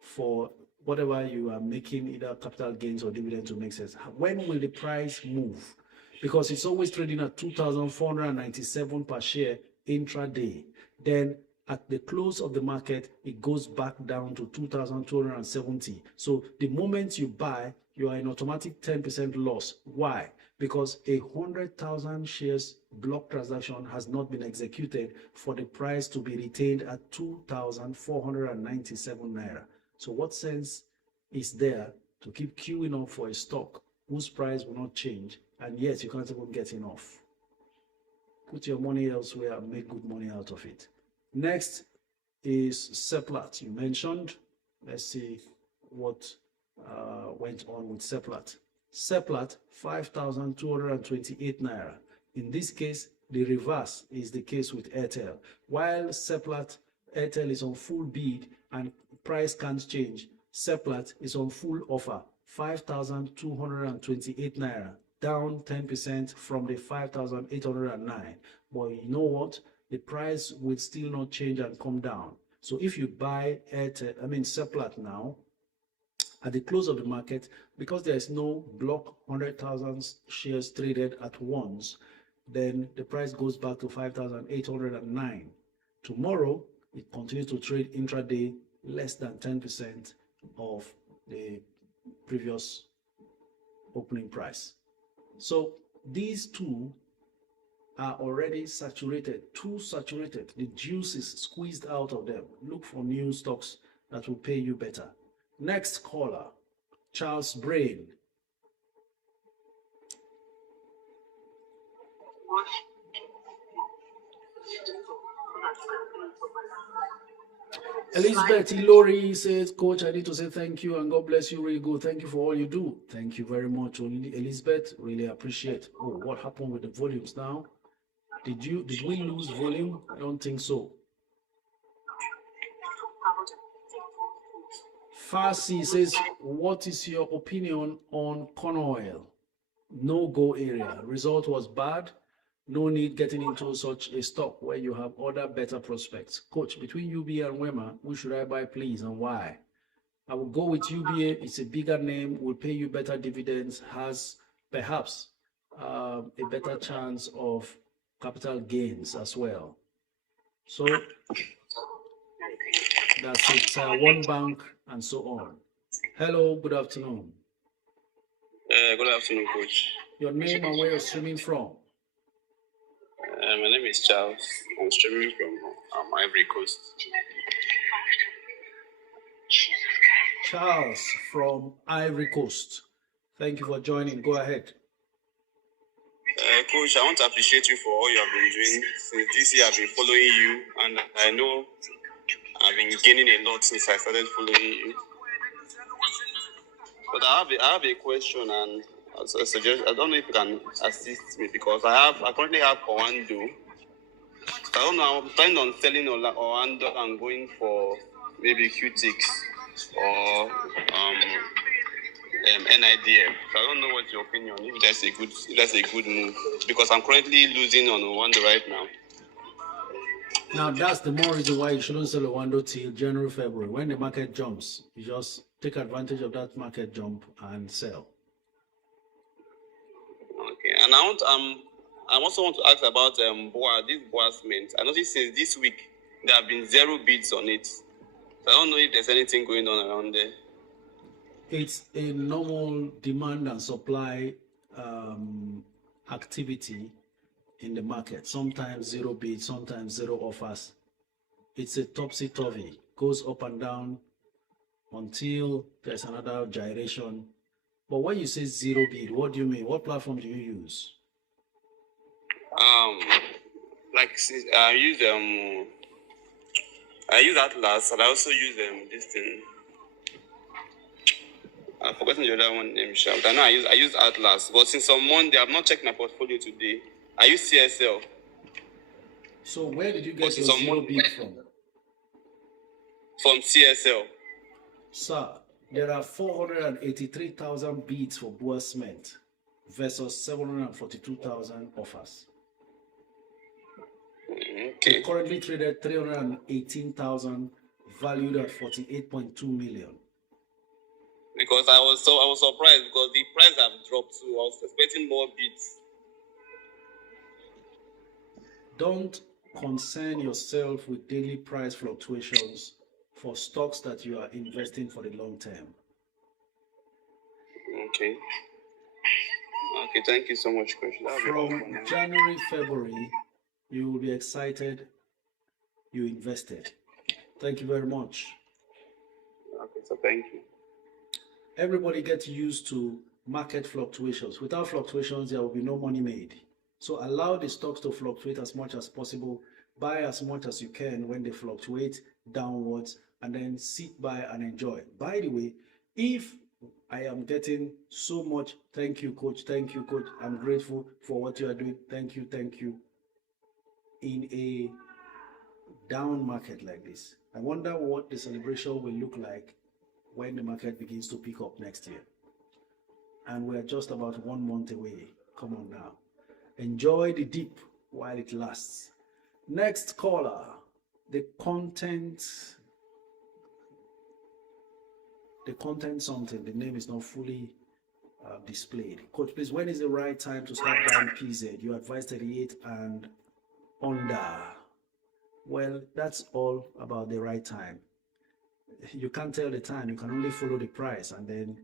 for whatever you are making, either capital gains or dividends, to make sense? When will the price move? Because it's always trading at 2,497 per share intraday. Then at the close of the market, it goes back down to 2,270. So the moment you buy, you are in automatic 10% loss. Why? Because 100,000 shares block transaction has not been executed for the price to be retained at 2,497 naira. So what sense is there to keep queuing up for a stock whose price will not change, and yet you can't even get enough? Put your money elsewhere and make good money out of it. Next is Seplat. You mentioned. Let's see what went on with Seplat. Seplat, 5,228 naira. In this case, the reverse is the case with Airtel. While Seplat, Airtel is on full bid and price can't change, Seplat is on full offer, 5,228 naira, down 10% from the 5,809. But you know what? The price will still not change and come down. So if you buy Seplat now, at the close of the market, because there is no block 100,000 shares traded at once, then the price goes back to 5,809. Tomorrow, it continues to trade intraday less than 10% of the previous opening price. So these two are already saturated, too saturated. The juice is squeezed out of them. Look for new stocks that will pay you better. Next caller, Charles Brain. Elizabeth Ilori says, Coach, I need to say thank you and God bless you. Really good. Thank you for all you do. Thank you very much, Elizabeth. Really appreciate. Oh, what happened with the volumes now? Did we lose volume? I don't think so. Farsi says, what is your opinion on corn oil? No-go area. Result was bad. No need getting into such a stock where you have other better prospects. Coach, between UBA and Wema, who should I buy, please, and why? I will go with UBA. It's a bigger name, will pay you better dividends, has perhaps a better chance of capital gains as well. So that's it. One bank and so on. Hello, good afternoon. Good afternoon, Coach. Your name and where you're streaming from? My name is Charles. I'm streaming from Ivory Coast. Charles from Ivory Coast. Thank you for joining. Go ahead. Coach, I want to appreciate you for all you have been doing. Since this year, I've been following you, and I know I've been gaining a lot since I started following you. But I have a question, and I suggest, I don't know if you can assist me, because I currently have Orlando. I don't know, I'm planning on selling Orlando and going for maybe QTix or NIDF. So I don't know what's your opinion, if that's a good move, because I'm currently losing on Orlando right now. Now that's the more reason why you shouldn't sell Orlando till January, February. When the market jumps, you just take advantage of that market jump and sell. Okay, and I also want to ask about this BOA cement. I noticed since this week there have been 0 bids on it. So I don't know if there's anything going on around there. It's a normal demand and supply activity in the market. Sometimes 0 bids, sometimes 0 offers. It's a topsy-turvy. Goes up and down until there's another gyration But when you say zero bid, what do you mean? What platform do you use? Like I use Atlas, and I also use this thing. I've forgotten the other one name. I know I use Atlas, but since on Monday I've not checked my portfolio today. I use CSL. So where did you get your zero bid from? From CSL. Sir, there are 483,000 bids for Boa Cement versus 742,000 offers. Okay. It currently traded 318,000, valued at 48.2 million. Because I was surprised because the price have dropped, so I was expecting more bids. Don't concern yourself with daily price fluctuations for stocks that you are investing for the long term. Okay. Okay, thank you so much, Coach. From January, February, you will be excited you invested. Thank you very much. Okay, so thank you. Everybody gets used to market fluctuations. Without fluctuations, there will be no money made. So allow the stocks to fluctuate as much as possible. Buy as much as you can when they fluctuate downwards, and then sit by and enjoy. By the way, if I am getting so much, thank you, coach, I'm grateful for what you are doing, thank you, in a down market like this, I wonder what the celebration will look like when the market begins to pick up next year. And we're just about 1 month away. Come on now. Enjoy the dip while it lasts. Next caller, the content something, the name is not fully displayed. Coach, please, when is the right time to start buying PZ? You advise 38 and under. Well, that's all about the right time. You can't tell the time, you can only follow the price. And then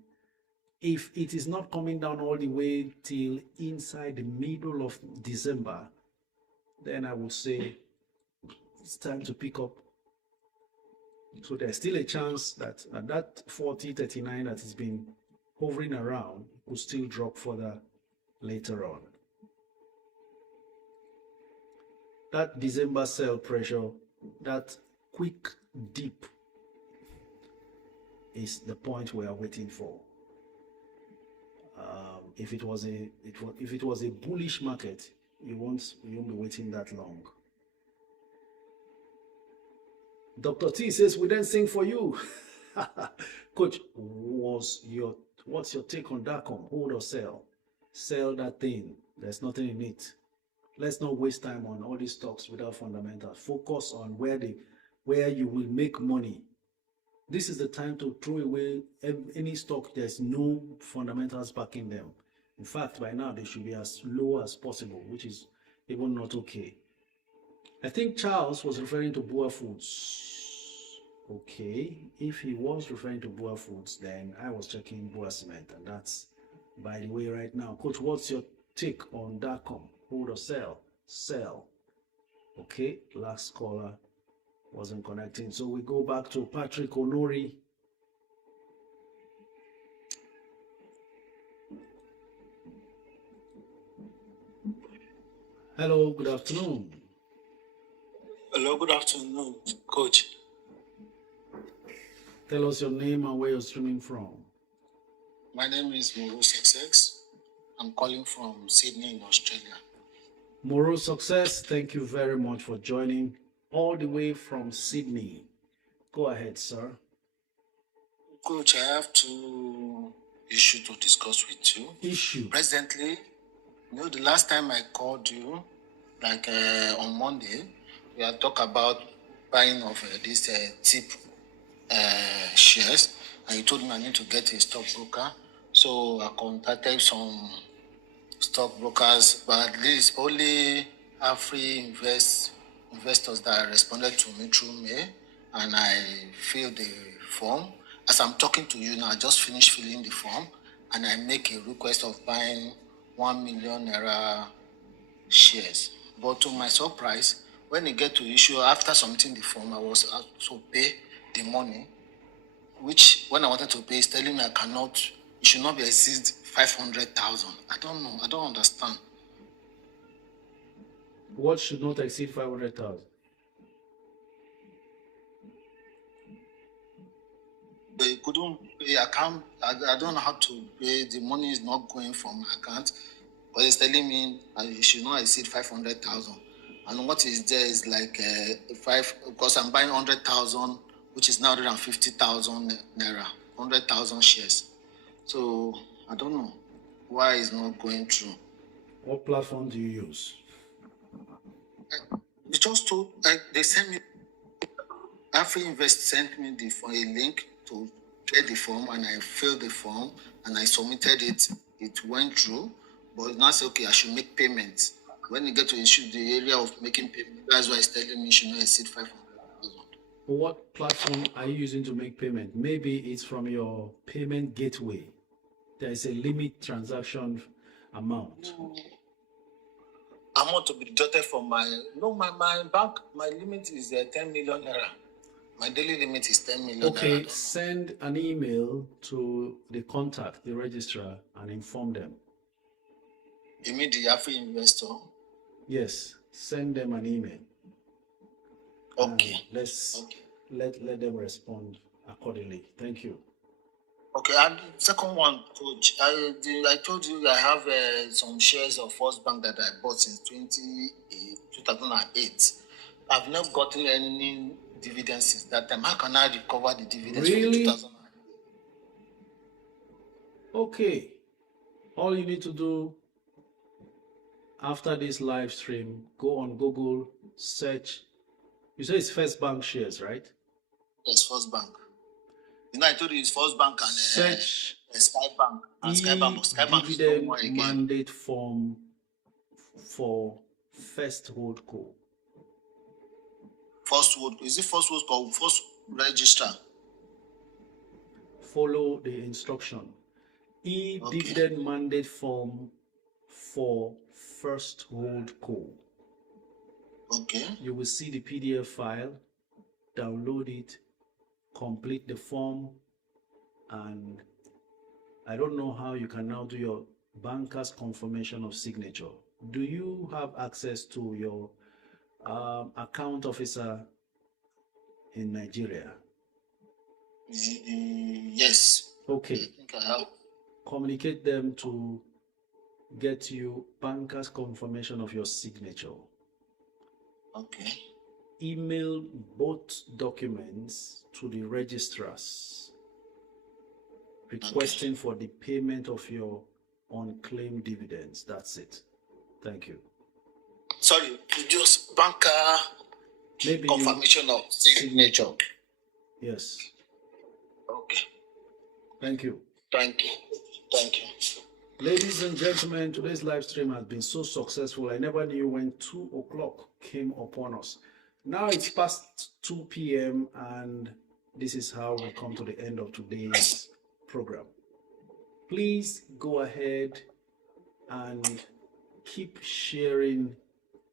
if it is not coming down all the way till inside the middle of December, then I would say it's time to pick up. So there's still a chance that that 40.39 that has been hovering around will still drop further later on. That December sell pressure, that quick dip is the point we are waiting for. If it was a bullish market, you won't be waiting that long. Dr. T says we then sing for you. Coach, what's your take on DACOM? Hold or sell? Sell that thing. There's nothing in it. Let's not waste time on all these stocks without fundamentals. Focus on where you will make money. This is the time to throw away any stock there's no fundamentals backing them. In fact, by now they should be as low as possible, which is even not okay. I think Charles was referring to Boa Foods. Okay, if he was referring to Boa Foods, then I was checking Boa Cement, and that's by the way right now. Coach, what's your take on DACOM? Hold or sell? Sell. Okay, last caller wasn't connecting, so we go back to Patrick Onori. Hello, good afternoon. Hello, good afternoon, Coach. Tell us your name and where you're streaming from. My name is Moro Success. I'm calling from Sydney in Australia. Moro Success, thank you very much for joining all the way from Sydney. Go ahead, sir. Coach, I have 2 issues to discuss with you. Issue? Presently, the last time I called you, like on Monday, we had talked about buying of these tip shares, and you told me I need to get a stockbroker. So I contacted some stockbrokers, but at least only free investors that responded to me through mail, and I filled the form. As I'm talking to you now, I just finished filling the form, and I make a request of buying 1 million naira shares. But to my surprise, when it get to issue, after submitting the form, I was asked to pay the money, which when I wanted to pay, is telling me I cannot it should not be exceed 500,000. I don't know. I don't understand. What should not exceed 500,000? They couldn't pay account. I don't know how to pay. The money is not going from my account, but it's telling me it should not exceed 500,000. And what is there is like because I'm buying 100,000, which is now 150,000 naira, 100,000 shares. So I don't know why it's not going through. What platform do you use? They just told they sent me. AfriInvest sent me a link to get the form, and I filled the form and I submitted it. It went through, but now say okay, I should make payments. When you get to the area of making payment, that's why it's telling me you should not exceed 500,000. What platform are you using to make payment? Maybe it's from your payment gateway. There is a limit transaction amount. Amount to be deducted from my bank. My limit is 10 million naira. My daily limit is 10 million. Okay, send an email to the contact, the registrar, and inform them. You mean the AfriInvestor? Yes, send them an email. Okay. Let them respond accordingly. Thank you. Okay, and second one, Coach. I told you I have some shares of First Bank that I bought since 2008. I've not gotten any dividends since that time. How can I recover the dividends from 2008? Okay. All you need to do after this live stream, go on Google, search. You say it's First Bank shares, right? Yes, First Bank. You know, I told you it's First Bank and search Sky Bank. And Sky Bank dividend mandate form for First Hold Co. First Hold, is it First Hold Co? First Register? Follow the instruction. Dividend mandate form for First Hold Co. Okay. You will see the PDF file, download it, complete the form, and I don't know how you can now do your banker's confirmation of signature. Do you have access to your account officer in Nigeria? Yes. Okay. I think I have. Communicate them to get you banker's confirmation of your signature. Okay. Email both documents to the registrars requesting for the payment of your unclaimed dividends. That's it. Thank you. Sorry, just banker confirmation of signature. Yes. Okay. Thank you. Thank you. Thank you. Ladies and gentlemen, today's live stream has been so successful. I never knew when 2 o'clock came upon us. Now it's past 2 p.m. and this is how we come to the end of today's program. Please go ahead and keep sharing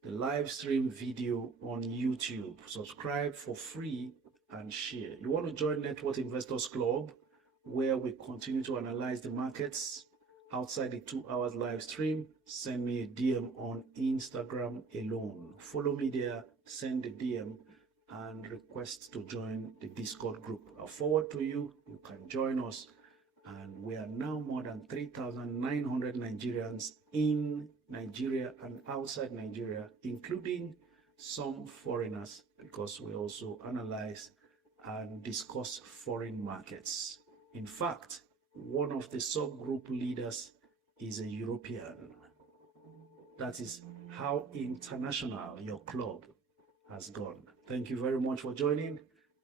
the live stream video on YouTube. Subscribe for free and share. You want to join Network Investors Club, where we continue to analyze the markets outside the 2 hours live stream? Send me a DM on Instagram alone. Follow me there, send a DM and request to join the Discord group. I'll forward to you. You can join us. And we are now more than 3,900 Nigerians in Nigeria and outside Nigeria, including some foreigners, because we also analyze and discuss foreign markets. In fact, one of the subgroup leaders is a European. That is how international your club has gone. Thank you very much for joining.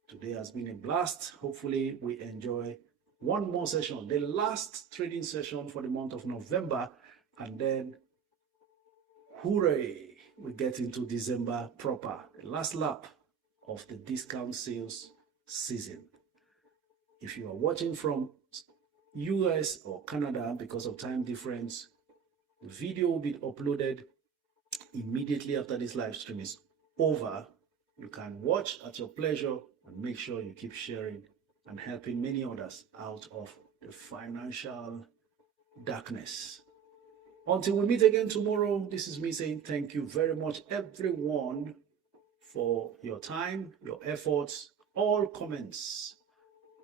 Today has been a blast. Hopefully we enjoy one more session, the last trading session for the month of November, and then hooray, we get into December proper, the last lap of the discount sales season. If you are watching from US or Canada, because of time difference, the video will be uploaded immediately after this live stream is over. You can watch at your pleasure and make sure you keep sharing and helping many others out of the financial darkness. Until we meet again tomorrow, this is me saying thank you very much, everyone, for your time, your efforts, all comments,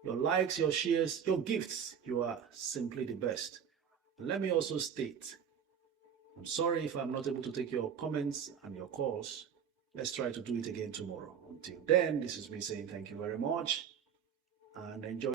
your likes, your shares, your gifts. You are simply the best. Let me also state, I'm sorry if I'm not able to take your comments and your calls. Let's try to do it again tomorrow. Until then, this is me saying thank you very much and enjoy.